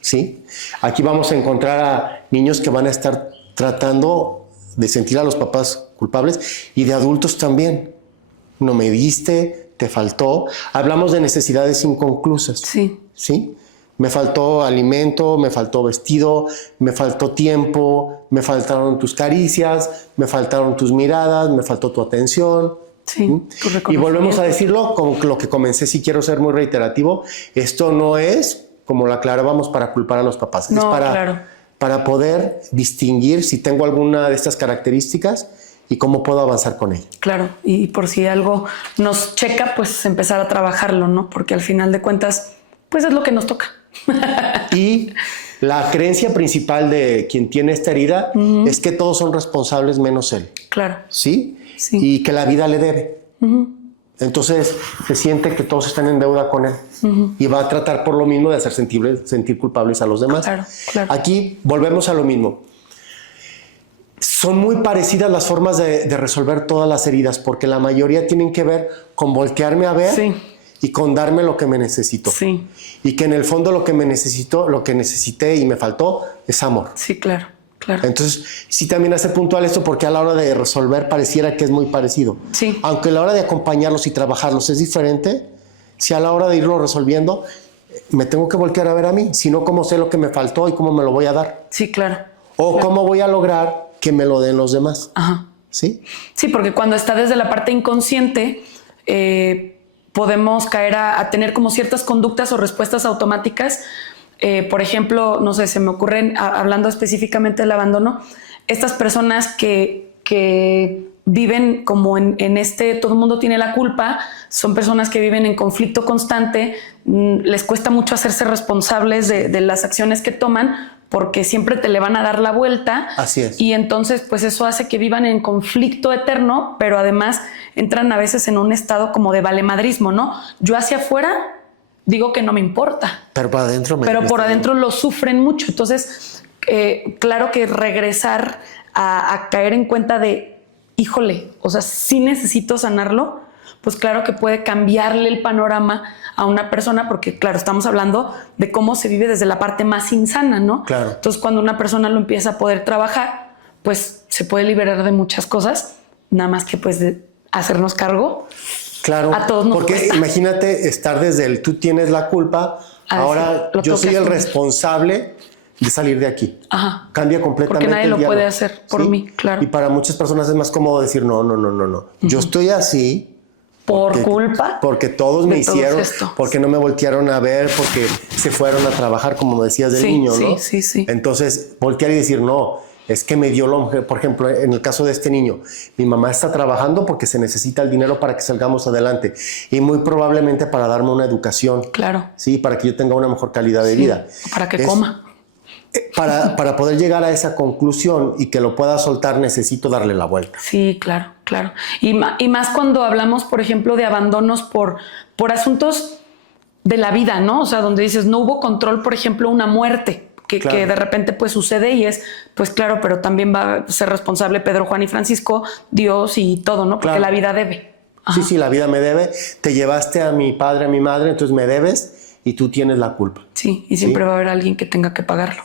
¿Sí? Aquí vamos a encontrar a niños que van a estar tratando de sentir a los papás culpables y de adultos también. No me diste, te faltó. Hablamos de necesidades inconclusas. ¿Sí? Me faltó alimento, me faltó vestido, me faltó tiempo, me faltaron tus caricias, me faltaron tus miradas, me faltó tu atención. Y volvemos a decirlo con lo que comencé, si quiero ser muy reiterativo, esto no es, como lo aclarábamos, para culpar a los papás. No, es para poder distinguir si tengo alguna de estas características y cómo puedo avanzar con ella. Claro, y por si algo nos checa, pues empezar a trabajarlo, ¿no? Porque al final de cuentas, pues es lo que nos toca. Y la creencia principal de quien tiene esta herida es que todos son responsables menos él. Claro. ¿Sí? Y que la vida le debe. Entonces se siente que todos están en deuda con él y va a tratar por lo mismo de hacer sentir culpables a los demás. Claro. Aquí volvemos a lo mismo. Son muy parecidas las formas de resolver todas las heridas porque la mayoría tienen que ver con voltearme a ver y con darme lo que me necesito. Y que en el fondo lo que me necesito, lo que necesité y me faltó es amor. Sí, claro. Entonces, sí también hace puntual esto porque a la hora de resolver pareciera que es muy parecido. Aunque a la hora de acompañarlos y trabajarlos es diferente, si a la hora de irlo resolviendo me tengo que voltear a ver a mí, si no, ¿cómo sé lo que me faltó y cómo me lo voy a dar? Sí, claro. O cómo voy a lograr que me lo den los demás. ¿Sí? Sí, porque cuando está desde la parte inconsciente, podemos caer a tener como ciertas conductas o respuestas automáticas. Por ejemplo, no sé, se me ocurren, hablando específicamente del abandono, estas personas que viven como en todo el mundo tiene la culpa, son personas que viven en conflicto constante, les cuesta mucho hacerse responsables de las acciones que toman porque siempre te le van a dar la vuelta. Así es. Y entonces, pues eso hace que vivan en conflicto eterno, pero además entran a veces en un estado como de valemadrismo, ¿no? Yo hacia afuera digo que no me importa. Pero por adentro por adentro lo sufren mucho. Entonces, claro que regresar a caer en cuenta de, híjole, o sea, sí necesito sanarlo, pues claro que puede cambiarle el panorama a una persona, porque claro, estamos hablando de cómo se vive desde la parte más insana, ¿no? Claro. Entonces, cuando una persona lo empieza a poder trabajar, pues se puede liberar de muchas cosas, nada más que pues hacernos cargo. Claro, A todos nos porque cuesta. imagínate estar desde el tú tienes la culpa, A ahora decir, lo yo tengo soy que el asumir. responsable de salir de aquí. Ajá. Cambia completamente. Porque nadie el lo diálogo, puede hacer por mí, claro. Y para muchas personas es más cómodo decir no. Yo estoy así. Por culpa. Porque todos me de todos hicieron, esto. porque no me voltearon a ver, porque se fueron a trabajar, como decías del Sí, niño, sí, ¿no? sí. Entonces, voltear y decir, no, es que me dio la mujer. Por ejemplo, en el caso de este niño, mi mamá está trabajando porque se necesita el dinero para que salgamos adelante y muy probablemente para darme una educación. Claro. Sí, para que yo tenga una mejor calidad de vida. Para que coma. Para poder llegar a esa conclusión y que lo pueda soltar, necesito darle la vuelta. Sí, claro. Y más cuando hablamos, por ejemplo, de abandonos por asuntos de la vida, ¿no? O sea, donde dices, no hubo control, por ejemplo, una muerte que de repente pues sucede y es, pues claro, pero también va a ser responsable Pedro, Juan y Francisco, Dios y todo, ¿no? Porque Claro. la vida debe. Ajá. Sí, la vida me debe. Te llevaste a mi padre, a mi madre, entonces me debes y tú tienes la culpa. Sí, y siempre va a haber alguien que tenga que pagarlo.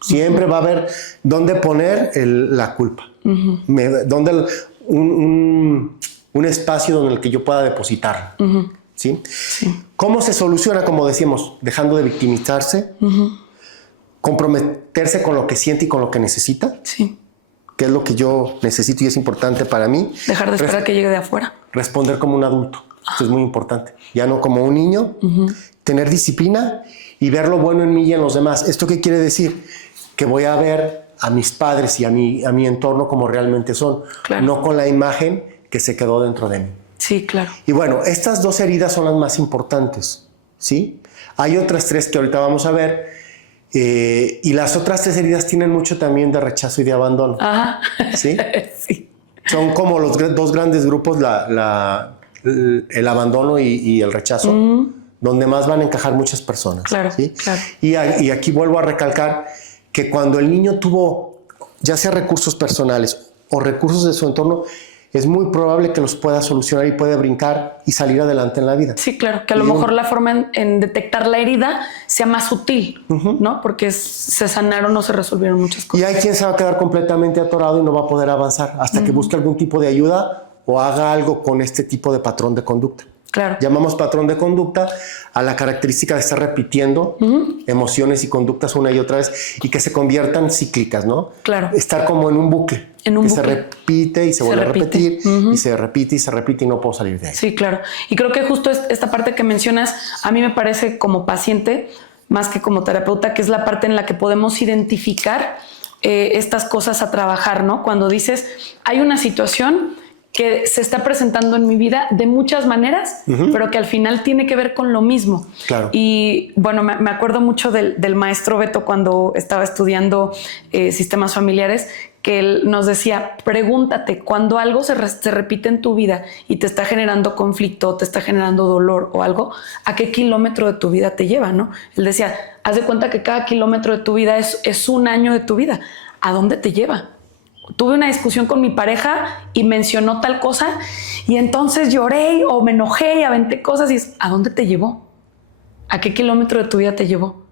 Siempre va a haber dónde poner la culpa. Dónde un espacio en el que yo pueda depositarla. ¿Sí? ¿Cómo se soluciona? Como decíamos, dejando de victimizarse, comprometerse con lo que siente y con lo que necesita, Sí. que es lo que yo necesito y es importante para mí. Dejar de esperar que llegue de afuera. Responder como un adulto. Esto es muy importante. Ya no como un niño. Tener disciplina y ver lo bueno en mí y en los demás. ¿Esto qué quiere decir? Que voy a ver a mis padres y a mi entorno como realmente son. Claro. No con la imagen que se quedó dentro de mí. Sí, claro. Y bueno, estas dos heridas son las más importantes, ¿sí? Hay otras tres que ahorita vamos a ver. Y las otras tres heridas tienen mucho también de rechazo y de abandono. Ajá. ¿Sí? Sí. Son como los dos grandes grupos, el abandono y el rechazo, donde más van a encajar muchas personas. Claro, ¿sí? claro. Y aquí vuelvo a recalcar que cuando el niño tuvo ya sea recursos personales o recursos de su entorno, es muy probable que los pueda solucionar y pueda brincar y salir adelante en la vida. Sí, claro, que a lo mejor la forma en detectar la herida sea más sutil, ¿no? Porque se sanaron o se resolvieron muchas Y cosas. hay quien se va a quedar completamente atorado y no va a poder avanzar hasta que busque algún tipo de ayuda o haga algo con este tipo de patrón de conducta. Claro. Llamamos patrón de conducta a la característica de estar repitiendo emociones y conductas una y otra vez y que se conviertan cíclicas, ¿no? Claro. Estar como en un bucle. En un que bucle. se repite y se vuelve a repetir y se repite y se repite y no puedo salir de ahí. Sí, claro. Y creo que justo esta parte que mencionas, a mí me parece como paciente, más que como terapeuta, que es la parte en la que podemos identificar estas cosas a trabajar, ¿no? Cuando dices, hay una situación que se está presentando en mi vida de muchas maneras, pero que al final tiene que ver con lo mismo. Claro. Y bueno, me acuerdo mucho del maestro Beto cuando estaba estudiando sistemas familiares, que él nos decía, pregúntate, cuando algo se repite en tu vida y te está generando conflicto, te está generando dolor o algo, ¿a qué kilómetro de tu vida te lleva, no? Él decía, haz de cuenta que cada kilómetro de tu vida es un año de tu vida. ¿A dónde te lleva? Tuve una discusión con mi pareja y mencionó tal cosa y entonces lloré o me enojé y aventé cosas y es, ¿a dónde te llevó? ¿A qué kilómetro de tu vida te llevó?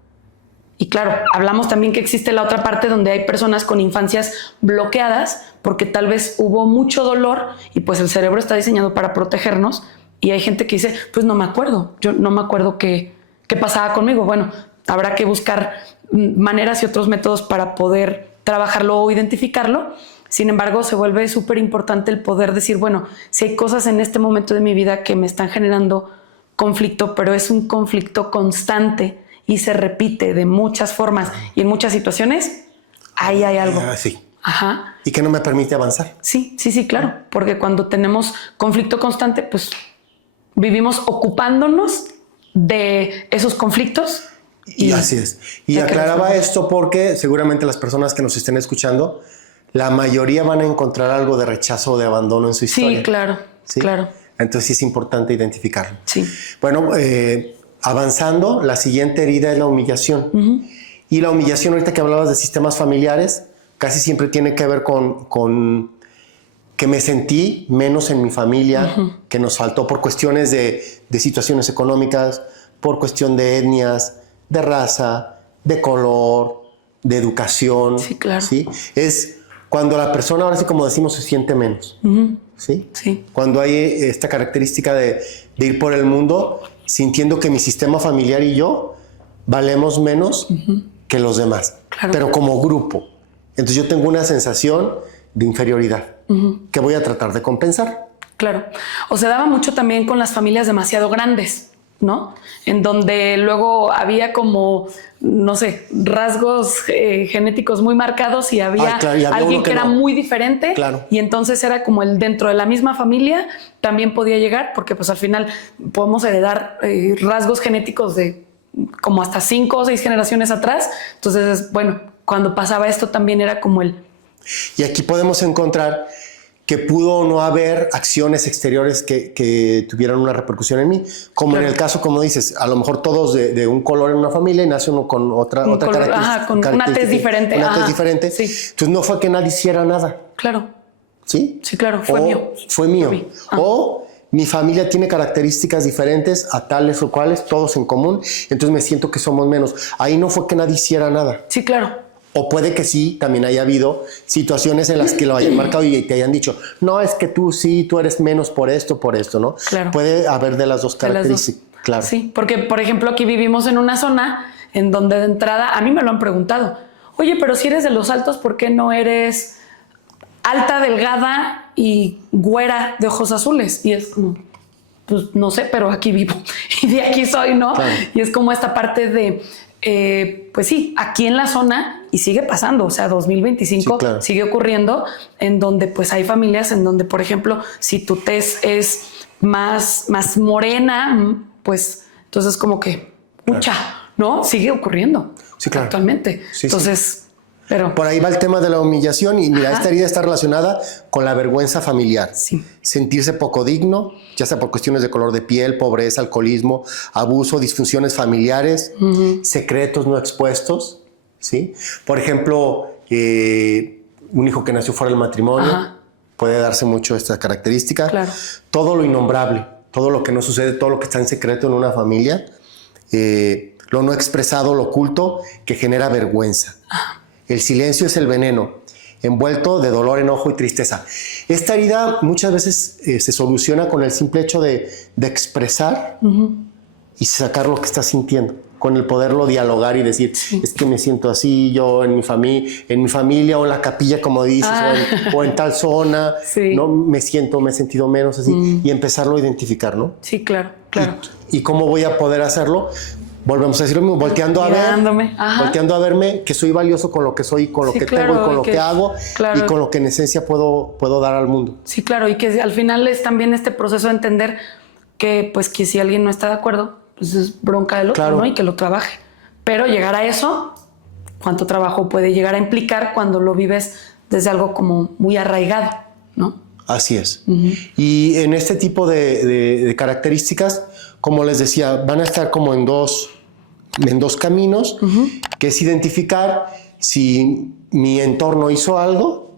Y claro, hablamos también que existe la otra parte donde hay personas con infancias bloqueadas porque tal vez hubo mucho dolor y pues el cerebro está diseñado para protegernos y hay gente que dice, pues no me acuerdo, yo no me acuerdo qué pasaba conmigo. Bueno, habrá que buscar maneras y otros métodos para poder trabajarlo o identificarlo. Sin embargo, se vuelve súper importante el poder decir, bueno, si hay cosas en este momento de mi vida que me están generando conflicto, pero es un conflicto constante y se repite de muchas formas y en muchas situaciones, ahí hay algo. Sí. Ajá. Y que no me permite avanzar. Sí, claro. Porque cuando tenemos conflicto constante, pues vivimos ocupándonos de esos conflictos. Y así es. Y aclaraba esto porque seguramente las personas que nos estén escuchando, la mayoría van a encontrar algo de rechazo o de abandono en su historia. Sí, claro. ¿Sí? Claro. Entonces sí es importante identificarlo. Sí. Bueno, avanzando, la siguiente herida es la humillación. Y la humillación, ahorita que hablabas de sistemas familiares, casi siempre tiene que ver con que me sentí menos en mi familia, que nos faltó por cuestiones de situaciones económicas, por cuestión de etnias, de raza, de color, de educación. Sí, claro. ¿sí? Es cuando la persona, ahora sí como decimos, se siente menos. ¿sí? Sí. Cuando hay esta característica de ir por el mundo sintiendo que mi sistema familiar y yo valemos menos que los demás, Claro. pero como grupo. Entonces yo tengo una sensación de inferioridad que voy a tratar de compensar. Claro. O se daba mucho también con las familias demasiado grandes, ¿no? En donde luego había como, no sé, rasgos genéticos muy marcados y había, claro, y había alguien uno que era no. muy diferente. Claro. Y entonces era como el dentro de la misma familia también podía llegar, porque pues al final podemos heredar rasgos genéticos de como hasta 5 o 6 generaciones atrás. Entonces, bueno, cuando pasaba esto también era como el... Y aquí podemos encontrar que pudo no haber acciones exteriores que tuvieran una repercusión en mí. Como Claro. en el caso, como dices, a lo mejor todos de un color en una familia y nace uno con otra color, característica. con una tez diferente. Una tez Ajá, diferente. sí. Entonces no fue que nadie hiciera nada. Claro. ¿Sí? Sí, claro, fue mío. Fue mío. Fue mío. O mi familia tiene características diferentes a tales o cuales, todos en común, entonces me siento que somos menos. Ahí no fue que nadie hiciera nada. Sí, claro. O puede que sí, también haya habido situaciones en las que lo hayan marcado y te hayan dicho, no, es que tú sí, tú eres menos por esto, ¿no? Claro. Puede haber de las dos De las características. dos. Claro. Sí, porque por ejemplo aquí vivimos en una zona en donde de entrada a mí me lo han preguntado, oye, pero si eres de los altos, ¿por qué no eres alta, delgada y güera de ojos azules? Y es como, pues no sé, pero aquí vivo y de aquí soy, ¿no? Claro. Y es como esta parte de, pues sí, aquí en la zona, y sigue pasando, o sea, 2025 Sí, claro. sigue ocurriendo, en donde pues hay familias en donde, por ejemplo, si tu tez es más morena, pues entonces como que, mucha, ¿no? Sigue ocurriendo Sí, claro. actualmente. Sí, entonces, pero Por ahí va el tema de la humillación y mira, Ajá. esta herida está relacionada con la vergüenza familiar. Sí. Sentirse poco digno, ya sea por cuestiones de color de piel, pobreza, alcoholismo, abuso, disfunciones familiares, secretos no expuestos, ¿sí? Por ejemplo, un hijo que nació fuera del matrimonio, Ajá. puede darse mucho esta característica. Claro. Todo lo innombrable, todo lo que no sucede, todo lo que está en secreto en una familia, lo no expresado, lo oculto, que genera vergüenza. El silencio es el veneno, envuelto de dolor, enojo y tristeza. Esta herida muchas veces se soluciona con el simple hecho de expresar y sacar lo que estás sintiendo, con el poderlo dialogar y decir, es que me siento así, yo en mi familia o en la capilla, como dices, o en tal zona, Sí. ¿no? Me he sentido menos así, y empezarlo a identificar, ¿no? sí, claro, claro. ¿Y cómo voy a poder hacerlo? Volvemos a decir lo mismo, volteando Mirándome, ajá. volteando a verme que soy valioso con lo que soy, con lo Sí, que claro, tengo y con lo que hago, claro. y con lo que en esencia puedo dar al mundo. Sí, claro, y que al final es también este proceso de entender que, pues, que si alguien no está de acuerdo, pues es bronca del otro, Claro. ¿no? Y que lo trabaje. Pero llegar a eso, ¿cuánto trabajo puede llegar a implicar cuando lo vives desde algo como muy arraigado, ¿no? Así es. Y en este tipo de características, como les decía, van a estar como en dos caminos, que es identificar si mi entorno hizo algo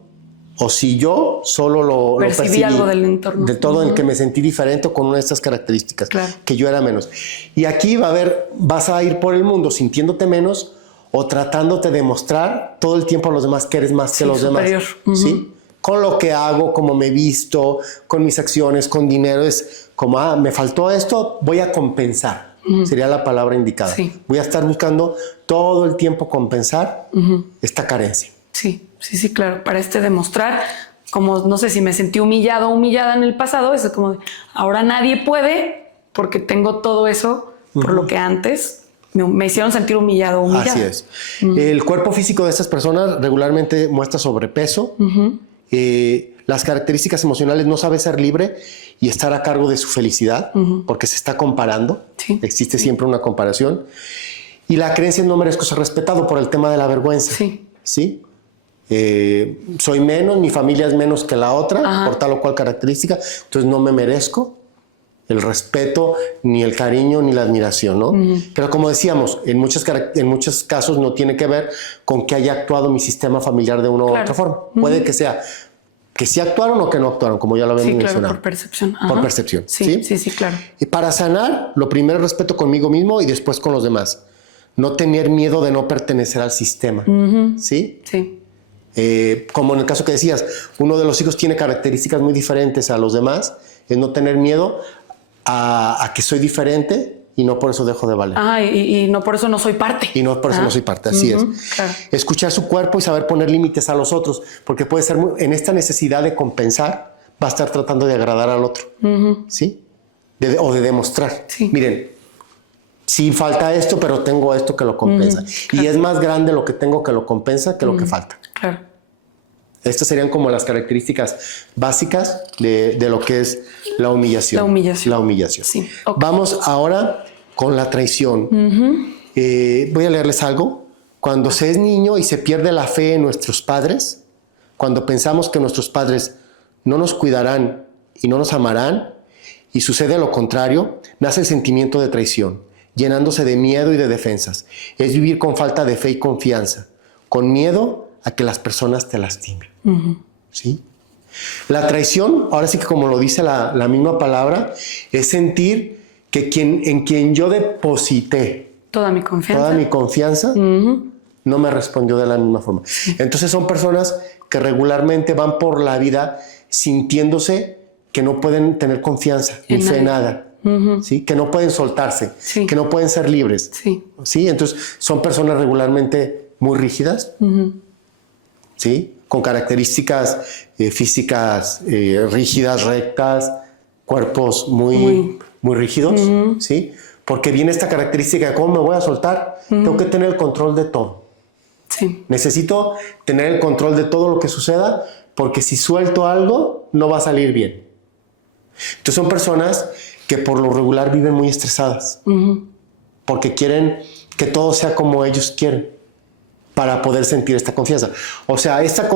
o si yo solo lo Percibí algo del entorno. De todo en que me sentí diferente con una de estas características, Claro. que yo era menos. Y aquí vas a ir por el mundo sintiéndote menos o tratándote de mostrar todo el tiempo a los demás que eres más que los superior. demás. ¿Sí? Con lo que hago, cómo me visto, con mis acciones, con dinero, es como, me faltó esto, voy a compensar. Sería la palabra indicada. Sí. Voy a estar buscando todo el tiempo compensar esta carencia. Sí, claro. Para demostrar, como no sé si me sentí humillado o humillada en el pasado, es como de, ahora nadie puede porque tengo todo eso por lo que antes me hicieron sentir humillado o humillada. Así es. El cuerpo físico de estas personas regularmente muestra sobrepeso. Las características emocionales, no sabe ser libre y estar a cargo de su felicidad porque se está comparando. Sí. Existe siempre una comparación. Y la creencia en no merezco ser respetado por el tema de la vergüenza. Sí. ¿Sí? Soy menos, mi familia es menos que la otra, Ajá. por tal o cual característica, entonces no me merezco el respeto, ni el cariño, ni la admiración, ¿no? Pero como decíamos, en muchos casos no tiene que ver con que haya actuado mi sistema familiar de una u otra forma. Puede que sea que sí actuaron o que no actuaron, como ya lo habíamos mencionado. Claro, por percepción. Ajá. Por percepción. Sí, claro. Y para sanar, lo primero es respeto conmigo mismo y después con los demás. No tener miedo de no pertenecer al sistema. ¿Sí? Sí. Como en el caso que decías, uno de los hijos tiene características muy diferentes a los demás, es no tener miedo a que soy diferente y no por eso dejo de valer. Y no por eso no soy parte. Y no por eso no soy parte, así es. Claro. Escuchar su cuerpo y saber poner límites a los otros, porque puede ser en esta necesidad de compensar, va a estar tratando de agradar al otro, ¿sí? O de demostrar. Sí. Miren, sí falta esto, pero tengo esto que lo compensa. Claro. Y es más grande lo que tengo que lo compensa que lo que falta. Claro. Estas serían como las características básicas de lo que es la humillación. La humillación. Sí. Okay. Vamos ahora con la traición. Voy a leerles algo. Cuando se es niño y se pierde la fe en nuestros padres, cuando pensamos que nuestros padres no nos cuidarán y no nos amarán, y sucede lo contrario, nace el sentimiento de traición, llenándose de miedo y de defensas. Es vivir con falta de fe y confianza, con miedo a que las personas te lastimen. ¿Sí? La traición, ahora sí que como lo dice la misma palabra, es sentir que en quien yo deposité toda mi confianza, no me respondió de la misma forma. Entonces son personas que regularmente van por la vida sintiéndose que no pueden tener confianza ni fe en nada. ¿Sí? Que no pueden soltarse, que no pueden ser libres. ¿Sí? Entonces son personas regularmente muy rígidas, ¿sí? Con características físicas rígidas, rectas, cuerpos muy rígidos, ¿sí? Porque viene esta característica de cómo me voy a soltar, tengo que tener el control de todo. Sí. Necesito tener el control de todo lo que suceda, porque si suelto algo, no va a salir bien. Entonces son personas que por lo regular viven muy estresadas, porque quieren que todo sea como ellos quieren, para poder sentir esta confianza. O sea, esta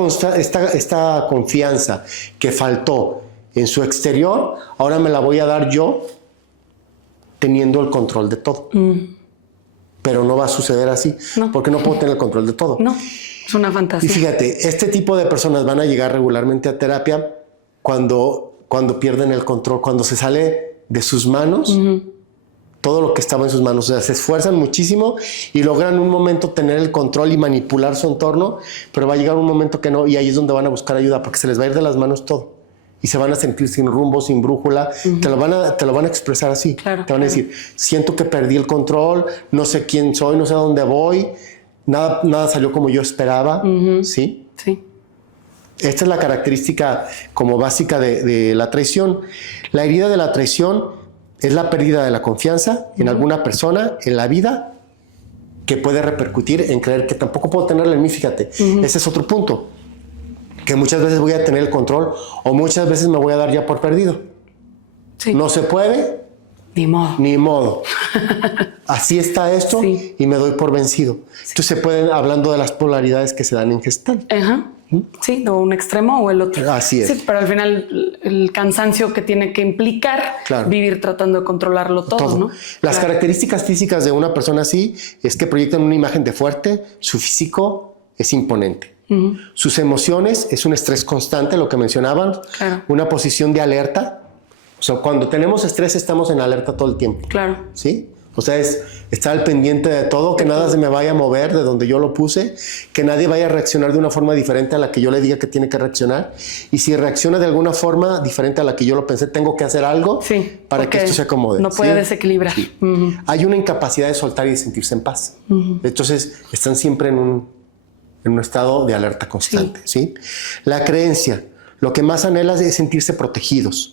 confianza que faltó en su exterior, ahora me la voy a dar yo teniendo el control de todo. Pero no va a suceder así, porque no puedo tener el control de todo. No, es una fantasía. Y fíjate, este tipo de personas van a llegar regularmente a terapia cuando pierden el control, cuando se sale de sus manos todo lo que estaba en sus manos. O sea, se esfuerzan muchísimo y logran un momento tener el control y manipular su entorno, pero va a llegar un momento que no, y ahí es donde van a buscar ayuda, porque se les va a ir de las manos todo. Y se van a sentir sin rumbo, sin brújula. Te lo van a expresar así. Te van a decir, siento que perdí el control, no sé quién soy, no sé a dónde voy, nada salió como yo esperaba. ¿Sí? Sí. Esta es la característica como básica de la traición. La herida de la traición es la pérdida de la confianza en alguna persona, en la vida, que puede repercutir en creer que tampoco puedo tenerla en mí. Fíjate, ese es otro punto. Que muchas veces voy a tener el control o muchas veces me voy a dar ya por perdido. Sí. No se puede. Ni modo. Ni modo. Así está esto y me doy por vencido. Entonces se pueden, hablando de las polaridades que se dan en Gestalt. Sí, o un extremo o el otro. Así es. Sí, pero al final el cansancio que tiene que implicar vivir tratando de controlarlo todo. ¿No? Las características físicas de una persona así es que proyectan una imagen de fuerte, su físico es imponente. Sus emociones es un estrés constante, lo que mencionaban, una posición de alerta. O sea, cuando tenemos estrés estamos en alerta todo el tiempo. ¿Sí? O sea, es estar al pendiente de todo, que nada se me vaya a mover de donde yo lo puse, que nadie vaya a reaccionar de una forma diferente a la que yo le diga que tiene que reaccionar. Y si reacciona de alguna forma diferente a la que yo lo pensé, tengo que hacer algo para que esto se acomode. No puede desequilibrar. Hay una incapacidad de soltar y de sentirse en paz. Entonces, están siempre en un estado de alerta constante. ¿Sí? La creencia, lo que más anhelan es sentirse protegidos.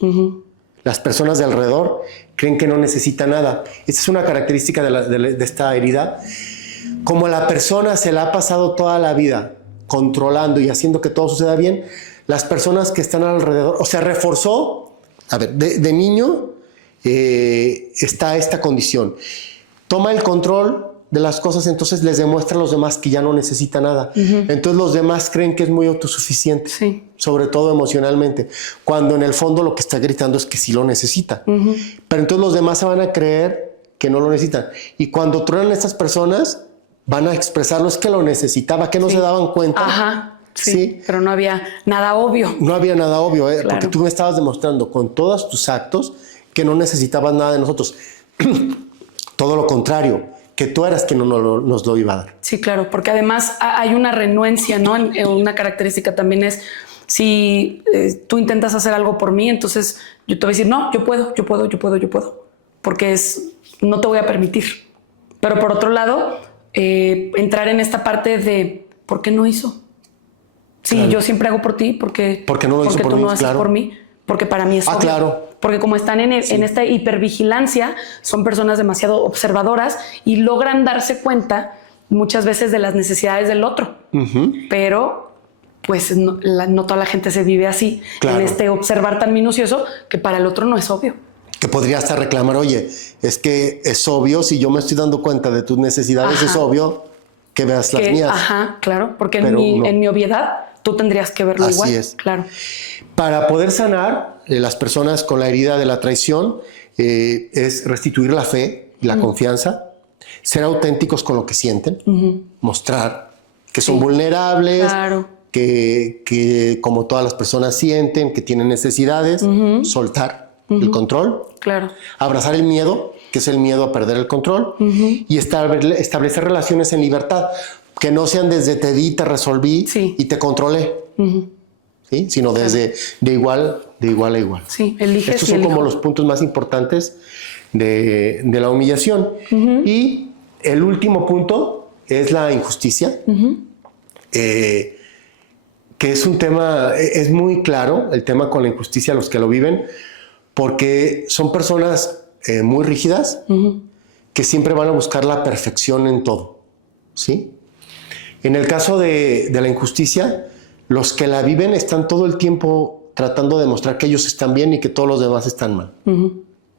Las personas de alrededor creen que no necesita nada. Esta es una característica de esta herida. Como la persona se la ha pasado toda la vida controlando y haciendo que todo suceda bien, las personas que están alrededor, o sea, reforzó, a ver, de niño está esta condición. Toma el control de las cosas, entonces les demuestra a los demás que ya no necesita nada. Entonces los demás creen que es muy autosuficiente, sobre todo emocionalmente, cuando en el fondo lo que está gritando es que sí lo necesita. Pero entonces los demás se van a creer que no lo necesitan. Y cuando truenan a estas personas, van a expresarlo, es que lo necesitaba, que no se daban cuenta. Sí, pero no había nada obvio. No había nada obvio, porque tú me estabas demostrando con todos tus actos que no necesitabas nada de nosotros. Todo lo contrario, que tú eras quien nos lo iba a dar. Sí, claro, porque además hay una renuencia, ¿no? Una característica también es, si tú intentas hacer algo por mí, entonces yo te voy a decir, no, yo puedo, porque no te voy a permitir. Pero por otro lado, entrar en esta parte de, ¿por qué no hizo? Sí, claro. Yo siempre hago por ti, porque no lo hizo por tú mí, no haces claro. por mí, porque para mí es obvio. Claro. Porque como están en esta hipervigilancia, son personas demasiado observadoras y logran darse cuenta muchas veces de las necesidades del otro. Pero pues no toda la gente se vive así, claro. En este observar tan minucioso que para el otro no es obvio. Que podría hasta reclamar, oye, es que es obvio, si yo me estoy dando cuenta de tus necesidades, es obvio que veas las mías. Ajá, claro, porque en mi obviedad tú tendrías que verlo así igual. Así es. Claro. Para poder sanar las personas con la herida de la traición es restituir la fe y la confianza, ser auténticos con lo que sienten, mostrar que son vulnerables, claro. que como todas las personas sienten, que tienen necesidades, soltar el control, claro. Abrazar el miedo, que es el miedo a perder el control, y establecer relaciones en libertad, que no sean desde te di, te resolví y te controlé, ¿sí? Sino desde de igual a igual. Sí, eliges. Estos son como los puntos más importantes de la humillación. Y el último punto es la injusticia, que es un tema, es muy claro el tema con la injusticia, los que lo viven, porque son personas muy rígidas que siempre van a buscar la perfección en todo, ¿sí? En el caso de la injusticia, los que la viven están todo el tiempo tratando de demostrar que ellos están bien y que todos los demás están mal.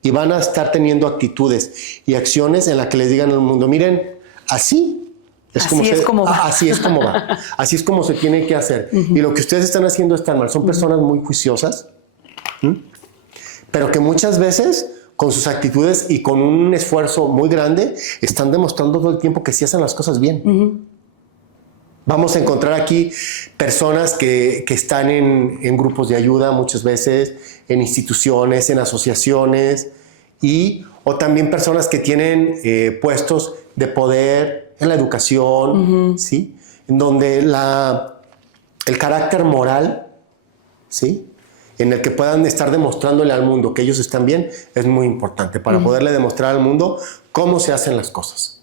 Y van a estar teniendo actitudes y acciones en las que les digan al mundo, miren, así es como va. Así es como va. Así es como se tiene que hacer. Y lo que ustedes están haciendo está mal. Son personas muy juiciosas, pero que muchas veces con sus actitudes y con un esfuerzo muy grande están demostrando todo el tiempo que sí hacen las cosas bien. Vamos a encontrar aquí personas que están en grupos de ayuda muchas veces, en instituciones, en asociaciones, o también personas que tienen puestos de poder en la educación, ¿sí? En donde el carácter moral, ¿sí? En el que puedan estar demostrándole al mundo que ellos están bien, es muy importante para poderle demostrar al mundo cómo se hacen las cosas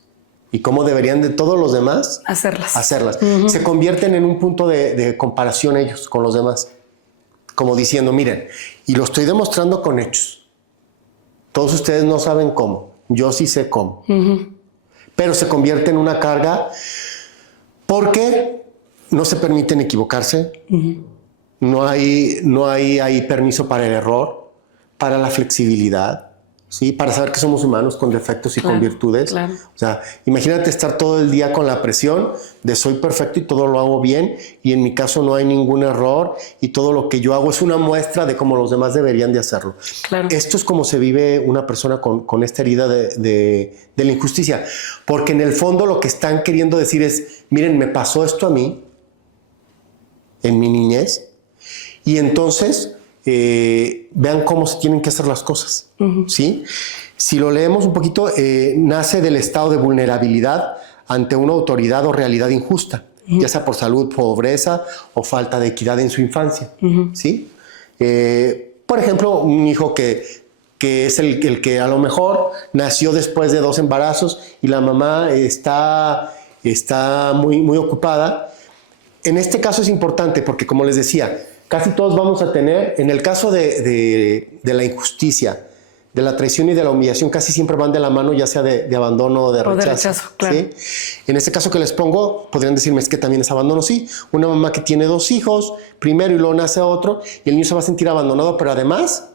y cómo deberían de todos los demás hacerlas. Se convierten en un punto de comparación ellos con los demás, como diciendo, miren, y lo estoy demostrando con hechos. Todos ustedes no saben cómo, yo sí sé cómo. Pero se convierte en una carga porque no se permiten equivocarse. No hay permiso para el error, para la flexibilidad, ¿sí? Para saber que somos humanos con defectos y con virtudes. Claro. O sea, imagínate estar todo el día con la presión de soy perfecto y todo lo hago bien y en mi caso no hay ningún error y todo lo que yo hago es una muestra de cómo los demás deberían de hacerlo. Claro. Esto es como se vive una persona con esta herida de la injusticia, porque en el fondo lo que están queriendo decir es, miren, me pasó esto a mí en mi niñez, y entonces vean cómo se tienen que hacer las cosas, ¿sí? Si lo leemos un poquito, nace del estado de vulnerabilidad ante una autoridad o realidad injusta, ya sea por salud, pobreza o falta de equidad en su infancia, ¿sí? Por ejemplo, un hijo que es el que a lo mejor nació después de 2 embarazos y la mamá está muy, muy ocupada. En este caso es importante porque, como les decía, casi todos vamos a tener, en el caso de la injusticia, de la traición y de la humillación, casi siempre van de la mano, ya sea de abandono o de rechazo. Claro. ¿Sí? En este caso que les pongo, podrían decirme, es que también es abandono, sí. Una mamá que tiene 2 hijos, primero y luego nace otro, y el niño se va a sentir abandonado, pero además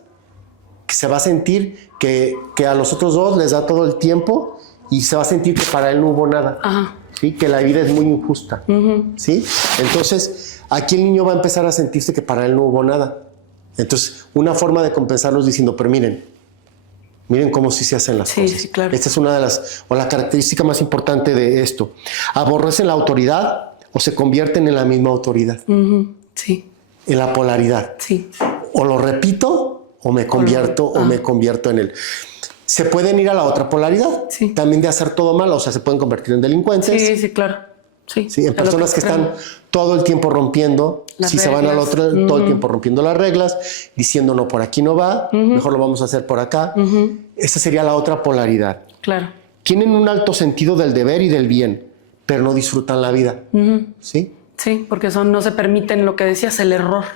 que se va a sentir que a los otros 2 les da todo el tiempo y se va a sentir que para él no hubo nada. ¿Sí? Que la vida es muy injusta. ¿Sí? Entonces, aquí el niño va a empezar a sentirse que para él no hubo nada. Entonces, una forma de compensarlo es diciendo, pero miren cómo sí se hacen las cosas. Sí, claro. Esta es una de la característica más importante de esto. Aborrecen la autoridad o se convierten en la misma autoridad. Sí. En la polaridad. Sí. O lo repito o me convierto en él. se pueden ir a la otra polaridad, Sí. también de hacer todo mal, o sea, se pueden convertir en delincuentes. Sí, sí, claro. Sí, Sí, en personas que están todo el tiempo rompiendo, Las si se van al reglas. otro, todo el tiempo rompiendo las reglas, diciendo no, por aquí no va, mejor lo vamos a hacer por acá. Esa sería la otra polaridad. Claro. Tienen un alto sentido del deber y del bien, pero no disfrutan la vida. ¿Sí? Sí, porque no se permiten lo que decías, el error.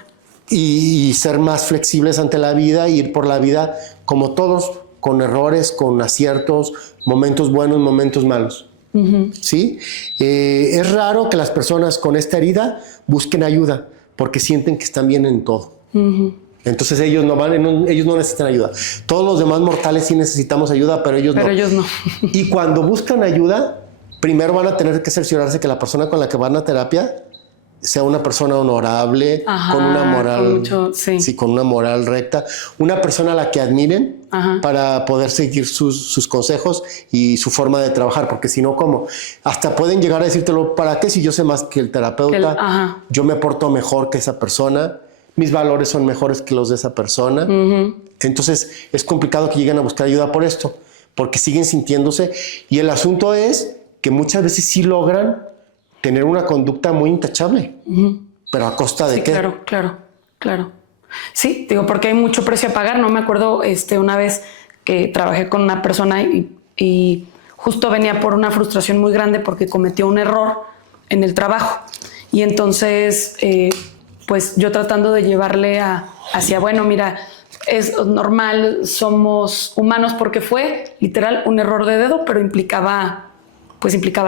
Y ser más flexibles ante la vida, ir por la vida como todos, con errores, con aciertos, momentos buenos, momentos malos. ¿Sí? Es raro que las personas con esta herida busquen ayuda porque sienten que están bien en todo. Entonces ellos ellos no necesitan ayuda. Todos los demás mortales sí necesitamos ayuda, pero ellos no. Pero ellos no. Y cuando buscan ayuda, primero van a tener que cerciorarse que la persona con la que van a terapia sea una persona honorable, Ajá, con una moral, sí. con una moral recta, una persona a la que admiren para poder seguir sus consejos y su forma de trabajar, porque si no, ¿cómo? Hasta pueden llegar a decírtelo, ¿para qué si yo sé más que el terapeuta? Yo me porto mejor que esa persona, mis valores son mejores que los de esa persona. Entonces es complicado que lleguen a buscar ayuda por esto, porque siguen sintiéndose, y el asunto es que muchas veces sí logran tener una conducta muy intachable, pero ¿a costa de qué? Claro. Sí, digo, porque hay mucho precio a pagar. No me acuerdo una vez que trabajé con una persona y justo venía por una frustración muy grande porque cometió un error en el trabajo. Y entonces, pues yo tratando de llevarle hacia, bueno, mira, es normal, somos humanos, porque fue literal un error de dedo, pero implicaba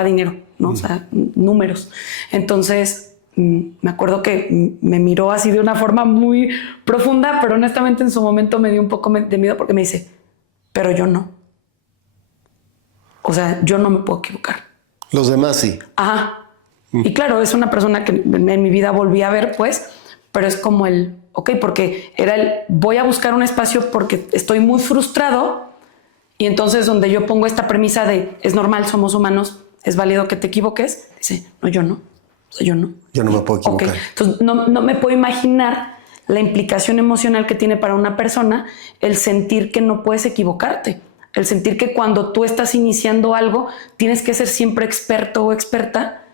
dinero, ¿no? O sea, números. Entonces, me acuerdo que me miró así de una forma muy profunda, pero honestamente en su momento me dio un poco de miedo porque me dice, pero yo no. O sea, yo no me puedo equivocar. Los demás sí. Ajá. Y claro, es una persona que en mi vida volví a ver, pues, pero es como porque era voy a buscar un espacio porque estoy muy frustrado. Y entonces donde yo pongo esta premisa de es normal, somos humanos, es válido que te equivoques, dice, no, yo no. O sea, yo no. Yo no me puedo equivocar. Okay. Entonces no me puedo imaginar la implicación emocional que tiene para una persona el sentir que no puedes equivocarte. El sentir que cuando tú estás iniciando algo tienes que ser siempre experto o experta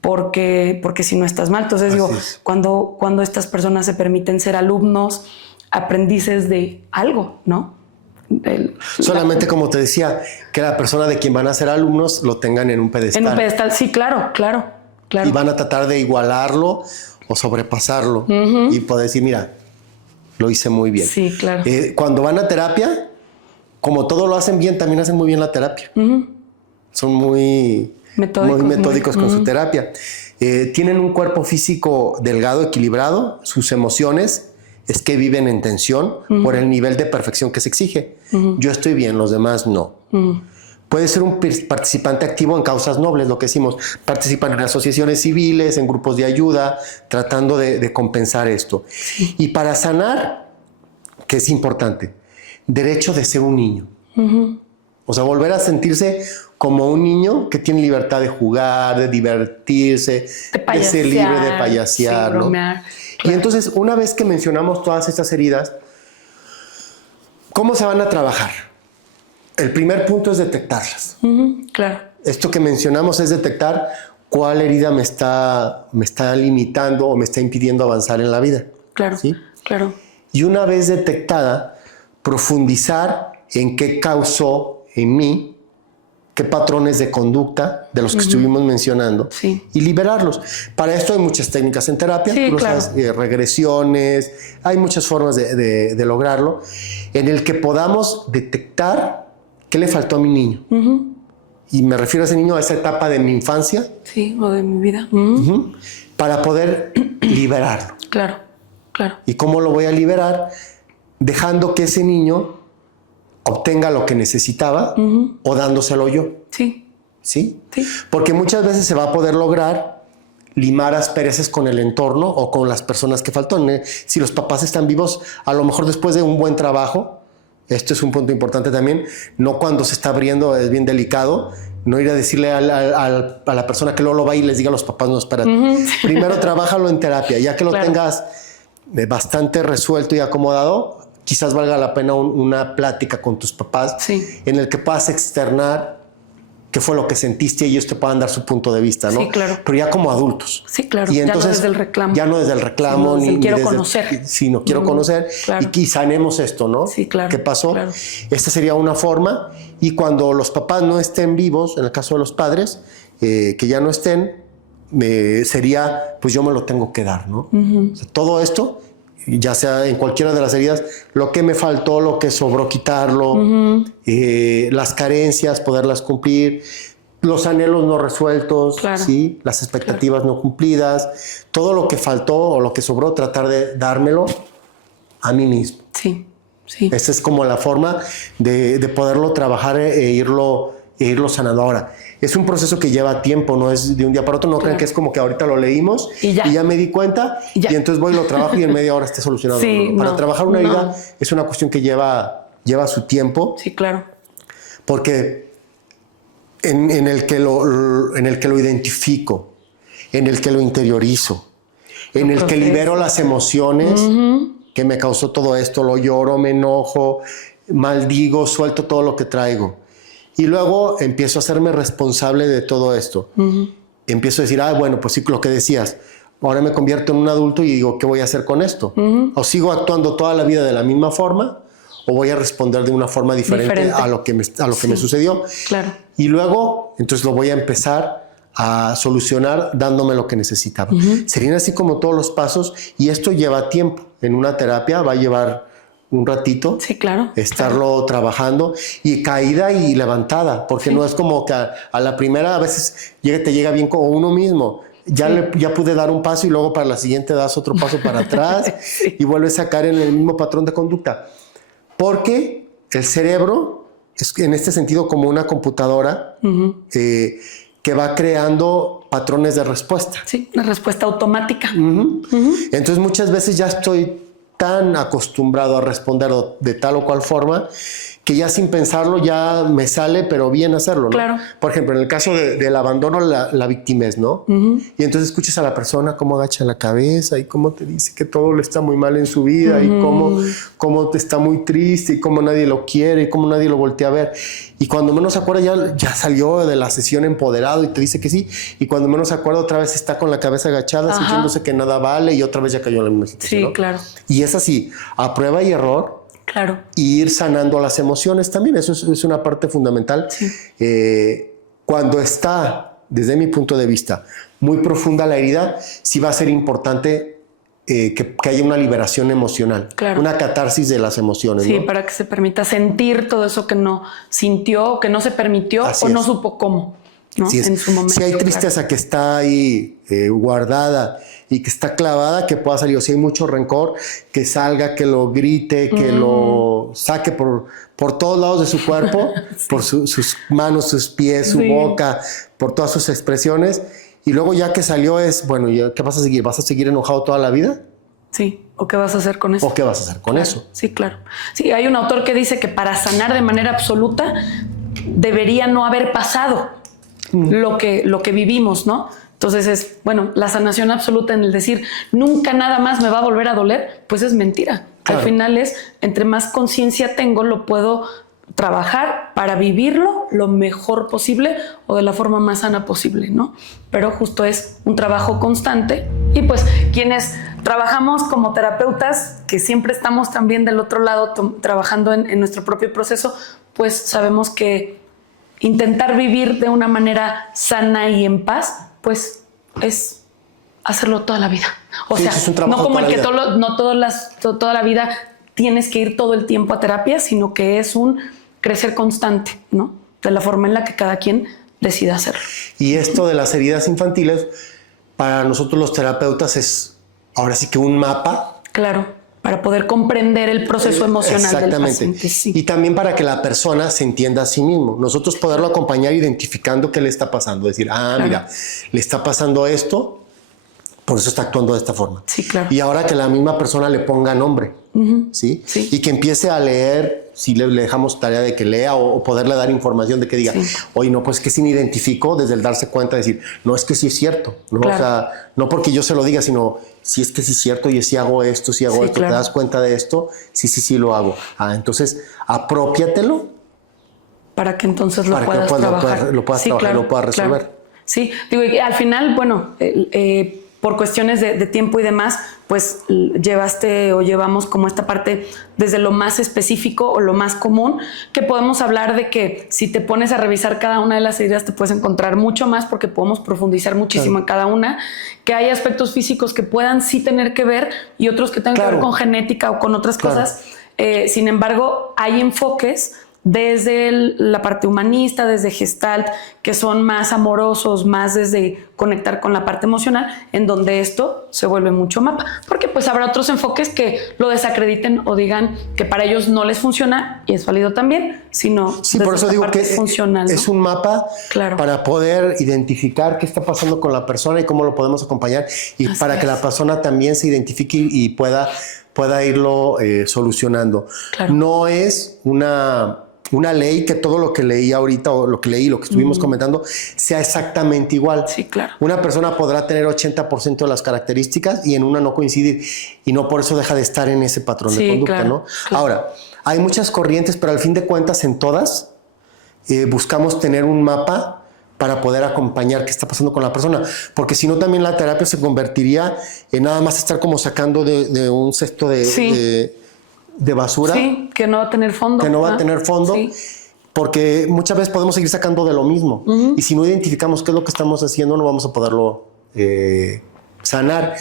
porque si no estás mal. Entonces digo, cuando estas personas se permiten ser alumnos, aprendices de algo, ¿no? Solamente como te decía, que la persona de quien van a ser alumnos lo tengan en un pedestal. En un pedestal, sí, claro. Y van a tratar de igualarlo o sobrepasarlo y poder decir, mira, lo hice muy bien. Sí, claro. Cuando van a terapia, como todo lo hacen bien, también hacen muy bien la terapia. Son muy metódicos con su terapia. Tienen un cuerpo físico delgado, equilibrado, sus emociones es que viven en tensión por el nivel de perfección que se exige. Yo estoy bien, los demás no. Puede ser un participante activo en causas nobles, lo que decimos. Participan en asociaciones civiles, en grupos de ayuda, tratando de compensar esto. Y para sanar, que es importante, derecho de ser un niño. O sea, volver a sentirse como un niño que tiene libertad de jugar, de divertirse, de ser libre, de payasear, ¿no? Bromear. Y entonces, una vez que mencionamos todas estas heridas, ¿cómo se van a trabajar? El primer punto es detectarlas. Claro. Esto que mencionamos es detectar cuál herida me está limitando o me está impidiendo avanzar en la vida. Claro, ¿sí? Claro. Y una vez detectada, profundizar en qué causó en mí, qué patrones de conducta de los que estuvimos mencionando y liberarlos. Para esto hay muchas técnicas en terapia, regresiones, hay muchas formas de lograrlo, en el que podamos detectar qué le faltó a mi niño. Y me refiero a ese niño, a esa etapa de mi infancia. Sí, o de mi vida. Para poder liberarlo. Claro. ¿Y cómo lo voy a liberar? Dejando que ese niño obtenga lo que necesitaba o dándoselo yo. ¿Sí? Porque muchas veces se va a poder lograr limar asperezas con el entorno o con las personas que faltan. Si los papás están vivos, a lo mejor después de un buen trabajo, esto es un punto importante también, no cuando se está abriendo, es bien delicado, no ir a decirle a la persona que luego lo va y les diga a los papás, no, espérate. Primero trabájalo en terapia, ya que lo tengas bastante resuelto y acomodado, quizás valga la pena una plática con tus papás en el que puedas externar qué fue lo que sentiste y ellos te puedan dar su punto de vista, ¿no? Sí, claro. Pero ya como adultos. Sí, claro. Y entonces, ya no desde el reclamo. Ya no desde el reclamo. Sí, ni quiero desde, conocer. Sí, no quiero conocer. Claro. Y sanemos esto, ¿no? Sí, claro. ¿Qué pasó? Claro. Esta sería una forma. Y cuando los papás no estén vivos, en el caso de los padres, que ya no estén, sería, pues yo me lo tengo que dar, ¿no? O sea, todo esto, ya sea en cualquiera de las heridas, lo que me faltó, lo que sobró, quitarlo, las carencias, poderlas cumplir, los anhelos no resueltos, ¿sí? Las expectativas no cumplidas, todo lo que faltó o lo que sobró, tratar de dármelo a mí mismo. Sí, sí. Esa es como la forma de poderlo trabajar e irlo sanando. Ahora, es un proceso que lleva tiempo, no es de un día para otro. No crean que es como que ahorita lo leímos y ya me di cuenta y entonces voy y lo trabajo y en media hora esté solucionado. Sí, para trabajar una herida es una cuestión que lleva su tiempo. Sí, claro. Porque en el que lo identifico, en el que lo interiorizo, en el que libero las emociones que me causó todo esto, lo lloro, me enojo, maldigo, suelto todo lo que traigo. Y luego empiezo a hacerme responsable de todo esto. Empiezo a decir, bueno, pues sí, lo que decías, ahora me convierto en un adulto y digo, ¿qué voy a hacer con esto? O sigo actuando toda la vida de la misma forma, o voy a responder de una forma diferente. a lo que me sucedió. Claro. Y luego, entonces lo voy a empezar a solucionar dándome lo que necesitaba. Serían así como todos los pasos, y esto lleva tiempo. En una terapia va a llevar un ratito, sí, claro, estarlo trabajando, y caída y levantada, porque no es como que a la primera a veces te llega bien como uno mismo. Ya pude dar un paso y luego para la siguiente das otro paso para atrás y vuelves a caer en el mismo patrón de conducta. Porque el cerebro es en este sentido como una computadora que va creando patrones de respuesta. Sí, una respuesta automática. Entonces muchas veces ya estoy tan acostumbrado a responder de tal o cual forma que ya sin pensarlo ya me sale, pero bien hacerlo, ¿no? Claro. Por ejemplo, en el caso del abandono, la victimez, ¿no? Y entonces escuchas a la persona cómo agacha la cabeza y cómo te dice que todo le está muy mal en su vida y cómo está muy triste y cómo nadie lo quiere y cómo nadie lo voltea a ver. Y cuando menos se acuerda ya salió de la sesión empoderado y te dice que sí. Y cuando menos se acuerda otra vez está con la cabeza agachada, sintiéndose que nada vale y otra vez ya cayó en la misma situación. Sí, ¿no? claro. Y es así, a prueba y error. Claro. Y ir sanando las emociones también, eso es una parte fundamental. Sí. Cuando está, desde mi punto de vista, muy profunda la herida, sí va a ser importante que haya una liberación emocional, una catarsis de las emociones. Sí, ¿no? para que se permita sentir todo eso que no sintió, que no se permitió no supo cómo, ¿no? En su momento. Si hay tristeza que está ahí guardada y que está clavada, que pueda salir. O si hay mucho rencor, que salga, que lo grite, que lo saque por todos lados de su cuerpo, por sus manos, sus pies, su boca, por todas sus expresiones. Y luego ya que salió bueno, ¿qué vas a seguir? ¿Vas a seguir enojado toda la vida? Sí, ¿o qué vas a hacer con eso? ¿O qué vas a hacer con eso? Sí, claro. Sí, hay un autor que dice que para sanar de manera absoluta debería no haber pasado lo que vivimos, ¿no? Entonces la sanación absoluta en el decir nunca nada más me va a volver a doler, pues es mentira. Claro. Al final entre más conciencia tengo, lo puedo trabajar para vivirlo lo mejor posible o de la forma más sana posible, ¿no? Pero justo es un trabajo constante y pues quienes trabajamos como terapeutas, que siempre estamos también del otro lado trabajando en nuestro propio proceso, pues sabemos que intentar vivir de una manera sana y en paz, pues es hacerlo toda la vida. O sea, no como el que toda la vida tienes que ir todo el tiempo a terapia, sino que es un crecer constante, ¿no? De la forma en la que cada quien decida hacerlo. Y esto de las heridas infantiles, para nosotros los terapeutas es ahora sí que un mapa. Claro, para poder comprender el proceso emocional del paciente. Sí. Y también para que la persona se entienda a sí mismo. Nosotros poderlo acompañar identificando qué le está pasando. Decir, mira, le está pasando esto, por eso está actuando de esta forma. Sí, claro. Y ahora que la misma persona le ponga nombre, ¿sí? Y que empiece a leer si le dejamos tarea de que lea o poderle dar información de que diga, oye, no, pues que si me identificó desde el darse cuenta, decir, no, es que sí es cierto, ¿no? Claro. O sea, no porque yo se lo diga, sino si es que sí es cierto, y si hago esto, claro. ¿Te das cuenta de esto? Sí lo hago. Entonces, apropiatelo. Para que entonces lo puedas trabajar. Lo puedas trabajar, lo puedas resolver. Claro. Sí, digo, y al final, bueno, por cuestiones de tiempo y demás, pues llevamos como esta parte desde lo más específico o lo más común, que podemos hablar de que si te pones a revisar cada una de las heridas te puedes encontrar mucho más, porque podemos profundizar muchísimo en cada una, que hay aspectos físicos que puedan sí tener que ver y otros que tengan que ver con genética o con otras cosas. Sin embargo, hay enfoques desde la parte humanista, desde Gestalt, que son más amorosos, más desde conectar con la parte emocional, en donde esto se vuelve mucho mapa, porque pues habrá otros enfoques que lo desacrediten o digan que para ellos no les funciona, y es válido también, sino sí, por eso digo que es funcional, ¿no? Es un mapa para poder identificar qué está pasando con la persona y cómo lo podemos acompañar, y así para que la persona también se identifique y pueda irlo solucionando. No es una ley que todo lo que leí ahorita o lo que estuvimos comentando sea exactamente igual. Sí, claro. Una persona podrá tener 80% de las características y en una no coincidir, y no por eso deja de estar en ese patrón de conducta, ¿no? Claro. Ahora, hay muchas corrientes, pero al fin de cuentas en todas buscamos tener un mapa para poder acompañar qué está pasando con la persona, porque si no también la terapia se convertiría en nada más estar como sacando de un cesto de basura. Sí, que no va a tener fondo. Que no va a tener fondo, porque muchas veces podemos seguir sacando de lo mismo. Y si no identificamos qué es lo que estamos haciendo, no vamos a poderlo sanar.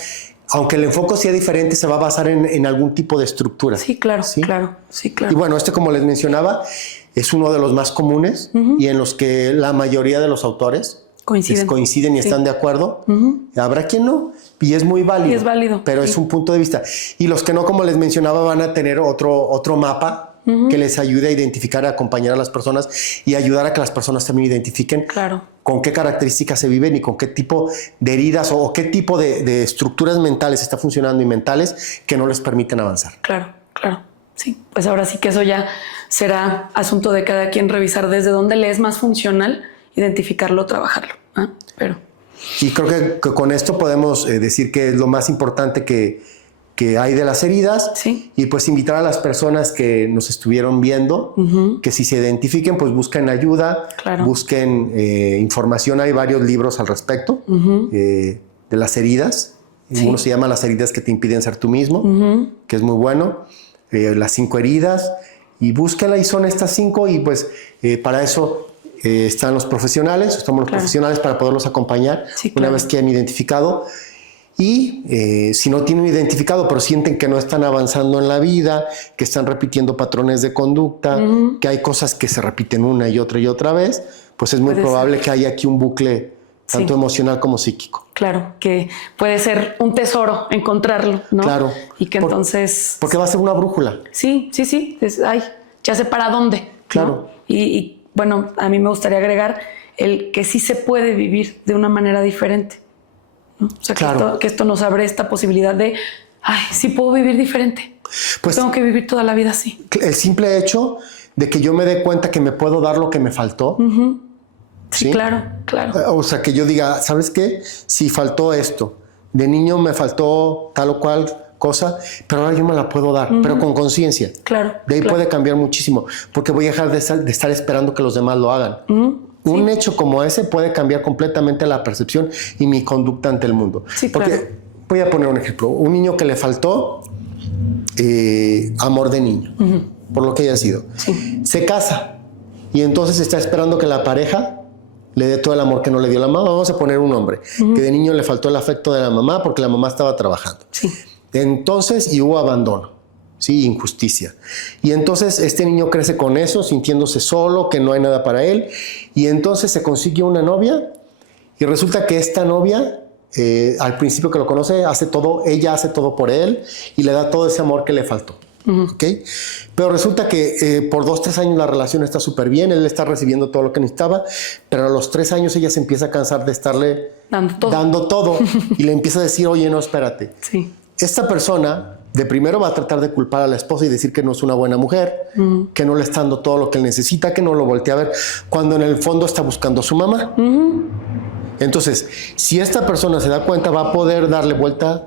Aunque el enfoque sea diferente, se va a basar en algún tipo de estructura. Sí, claro, claro. Y bueno, como les mencionaba, es uno de los más comunes y en los que la mayoría de los autores coinciden y están de acuerdo. Habrá quien no, y es muy válido. Y es válido. Pero es un punto de vista. Y los que no, como les mencionaba, van a tener otro mapa que les ayude a identificar, a acompañar a las personas y ayudar a que las personas también identifiquen con qué características se viven y con qué tipo de heridas o qué tipo de estructuras mentales está funcionando y mentales que no les permiten avanzar. Claro. Sí, pues ahora sí que eso ya será asunto de cada quien revisar desde dónde le es más funcional, identificarlo, trabajarlo. Y creo que con esto podemos decir que es lo más importante que hay de las heridas. Y pues invitar a las personas que nos estuvieron viendo que si se identifiquen, pues busquen ayuda, busquen información. Hay varios libros al respecto de las heridas. Uno se llama Las heridas que te impiden ser tú mismo, que es muy bueno. Las 5 heridas, y búsquenla, y son estas 5, y pues para eso están los profesionales, estamos los profesionales para poderlos acompañar una vez que han identificado. Y si no tienen identificado, pero sienten que no están avanzando en la vida, que están repitiendo patrones de conducta, que hay cosas que se repiten una y otra vez, pues es muy probable que haya aquí un bucle tanto emocional como psíquico. Claro, que puede ser un tesoro encontrarlo, ¿no? Claro. Y que entonces... Porque va a ser una brújula. Sí. Ya sé para dónde. Claro. ¿No? Y bueno, a mí me gustaría agregar el que sí se puede vivir de una manera diferente, ¿no? O sea, que esto nos abre esta posibilidad de, sí puedo vivir diferente. Pues tengo que vivir toda la vida así. El simple hecho de que yo me dé cuenta que me puedo dar lo que me faltó. Sí, claro. O sea, que yo diga, ¿sabes qué? Si faltó esto, de niño me faltó tal o cual cosa, pero ahora yo me la puedo dar, pero con conciencia. Claro. De ahí puede cambiar muchísimo, porque voy a dejar de estar esperando que los demás lo hagan. Un hecho como ese puede cambiar completamente la percepción y mi conducta ante el mundo. Porque voy a poner un ejemplo. Un niño que le faltó amor de niño, por lo que haya sido. Se casa y entonces está esperando que la pareja le dé todo el amor que no le dio la mamá. Vamos a poner un hombre que de niño le faltó el afecto de la mamá porque la mamá estaba trabajando. Entonces, y hubo abandono, injusticia. Y entonces este niño crece con eso, sintiéndose solo, que no hay nada para él. Y entonces se consigue una novia y resulta que esta novia, al principio que lo conoce, ella hace todo por él y le da todo ese amor que le faltó. ¿Okay? Pero resulta que por 2-3 años la relación está súper bien, él está recibiendo todo lo que necesitaba, pero a los 3 años ella se empieza a cansar de estarle dando todo y le empieza a decir, oye, no, espérate. Esta persona de primero va a tratar de culpar a la esposa y decir que no es una buena mujer, que no le está dando todo lo que él necesita, que no lo voltea a ver, cuando en el fondo está buscando a su mamá. Entonces, si esta persona se da cuenta, va a poder darle vuelta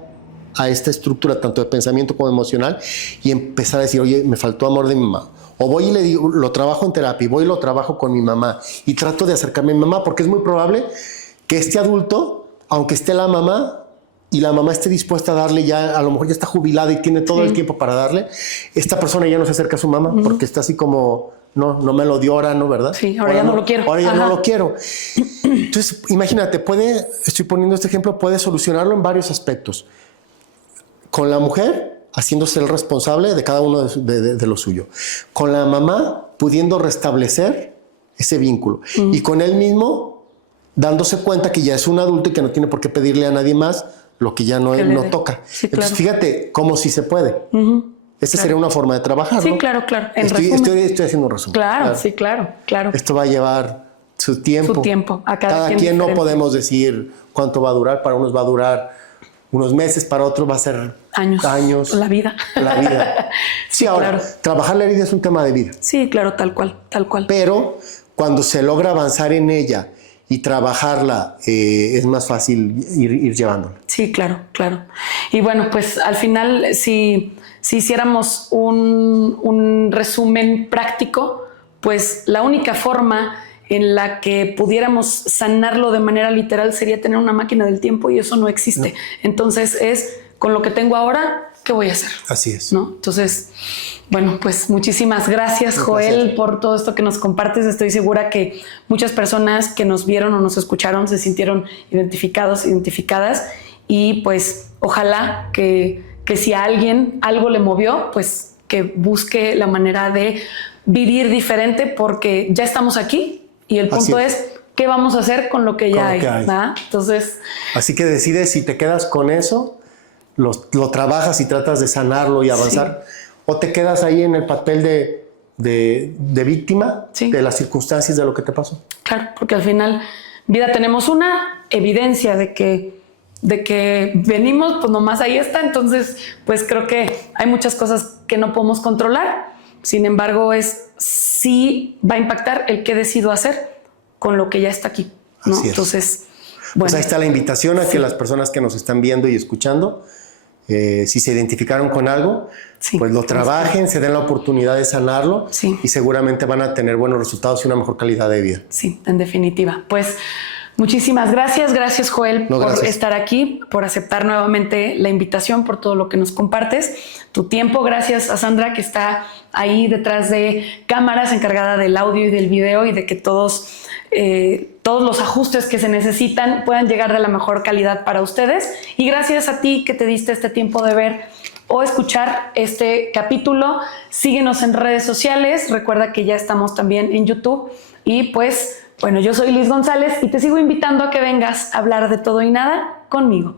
a esta estructura, tanto de pensamiento como emocional, y empezar a decir, oye, me faltó amor de mi mamá. O voy y le digo, lo trabajo en terapia, y voy y lo trabajo con mi mamá, y trato de acercarme a mi mamá, porque es muy probable que este adulto, aunque esté la mamá, y la mamá esté dispuesta a darle ya, a lo mejor ya está jubilada y tiene todo el tiempo para darle, esta persona ya no se acerca a su mamá porque está así como, no me lo dio ahora, ¿no? ¿Verdad? Sí, ahora ya no lo quiero. Ahora ya no lo quiero. Entonces, imagínate, estoy poniendo este ejemplo, puede solucionarlo en varios aspectos. Con la mujer, haciéndose el responsable de cada uno de lo suyo. Con la mamá, pudiendo restablecer ese vínculo. Y con él mismo, dándose cuenta que ya es un adulto y que no tiene por qué pedirle a nadie más lo que ya no toca. Sí, entonces, claro. fíjate cómo sí se puede. Esa sería una forma de trabajarlo. Sí, claro. Estoy haciendo un resumen. Claro, sí, claro. Esto va a llevar su tiempo. A cada quien no diferente. podemos decir cuánto va a durar. Para unos va a durar unos meses, para otros va a ser años. La vida. Sí, ahora, claro. trabajar la herida es un tema de vida. Sí, claro, tal cual. Pero cuando se logra avanzar en ella y trabajarla, es más fácil ir llevándola. Sí, claro. Y bueno, pues al final, si hiciéramos un resumen práctico, pues la única forma en la que pudiéramos sanarlo de manera literal sería tener una máquina del tiempo, y eso no existe. No. Entonces es, con lo que tengo ahora, ¿qué voy a hacer? Así es. ¿No? Entonces, bueno, pues muchísimas gracias, Joel, por todo esto que nos compartes. Estoy segura que muchas personas que nos vieron o nos escucharon se sintieron identificadas, y pues ojalá que si a alguien algo le movió, pues que busque la manera de vivir diferente, porque ya estamos aquí y el punto es qué vamos a hacer con lo que ya hay. Entonces, así que decides si te quedas con eso, lo trabajas y tratas de sanarlo y avanzar, o te quedas ahí en el papel de víctima de las circunstancias de lo que te pasó. Claro, porque al final, vida, tenemos una evidencia de que venimos, pues nomás ahí está. Entonces, pues creo que hay muchas cosas que no podemos controlar. Sin embargo, sí va a impactar el qué decido hacer con lo que ya está aquí, ¿no? Así es. Entonces, bueno. Pues ahí está la invitación a que las personas que nos están viendo y escuchando, si se identificaron con algo, pues lo trabajen, se den la oportunidad de sanarlo, y seguramente van a tener buenos resultados y una mejor calidad de vida. Sí, en definitiva. Pues muchísimas gracias. Gracias, Joel, por estar aquí, por aceptar nuevamente la invitación, por todo lo que nos compartes, tu tiempo. Gracias a Sandra, que está ahí detrás de cámaras, encargada del audio y del video, y de que todos los ajustes que se necesitan puedan llegar de la mejor calidad para ustedes. Y gracias a ti que te diste este tiempo de ver o escuchar este capítulo. Síguenos en redes sociales. Recuerda que ya estamos también en YouTube. Y pues, bueno, yo soy Liz González y te sigo invitando a que vengas a hablar de todo y nada conmigo.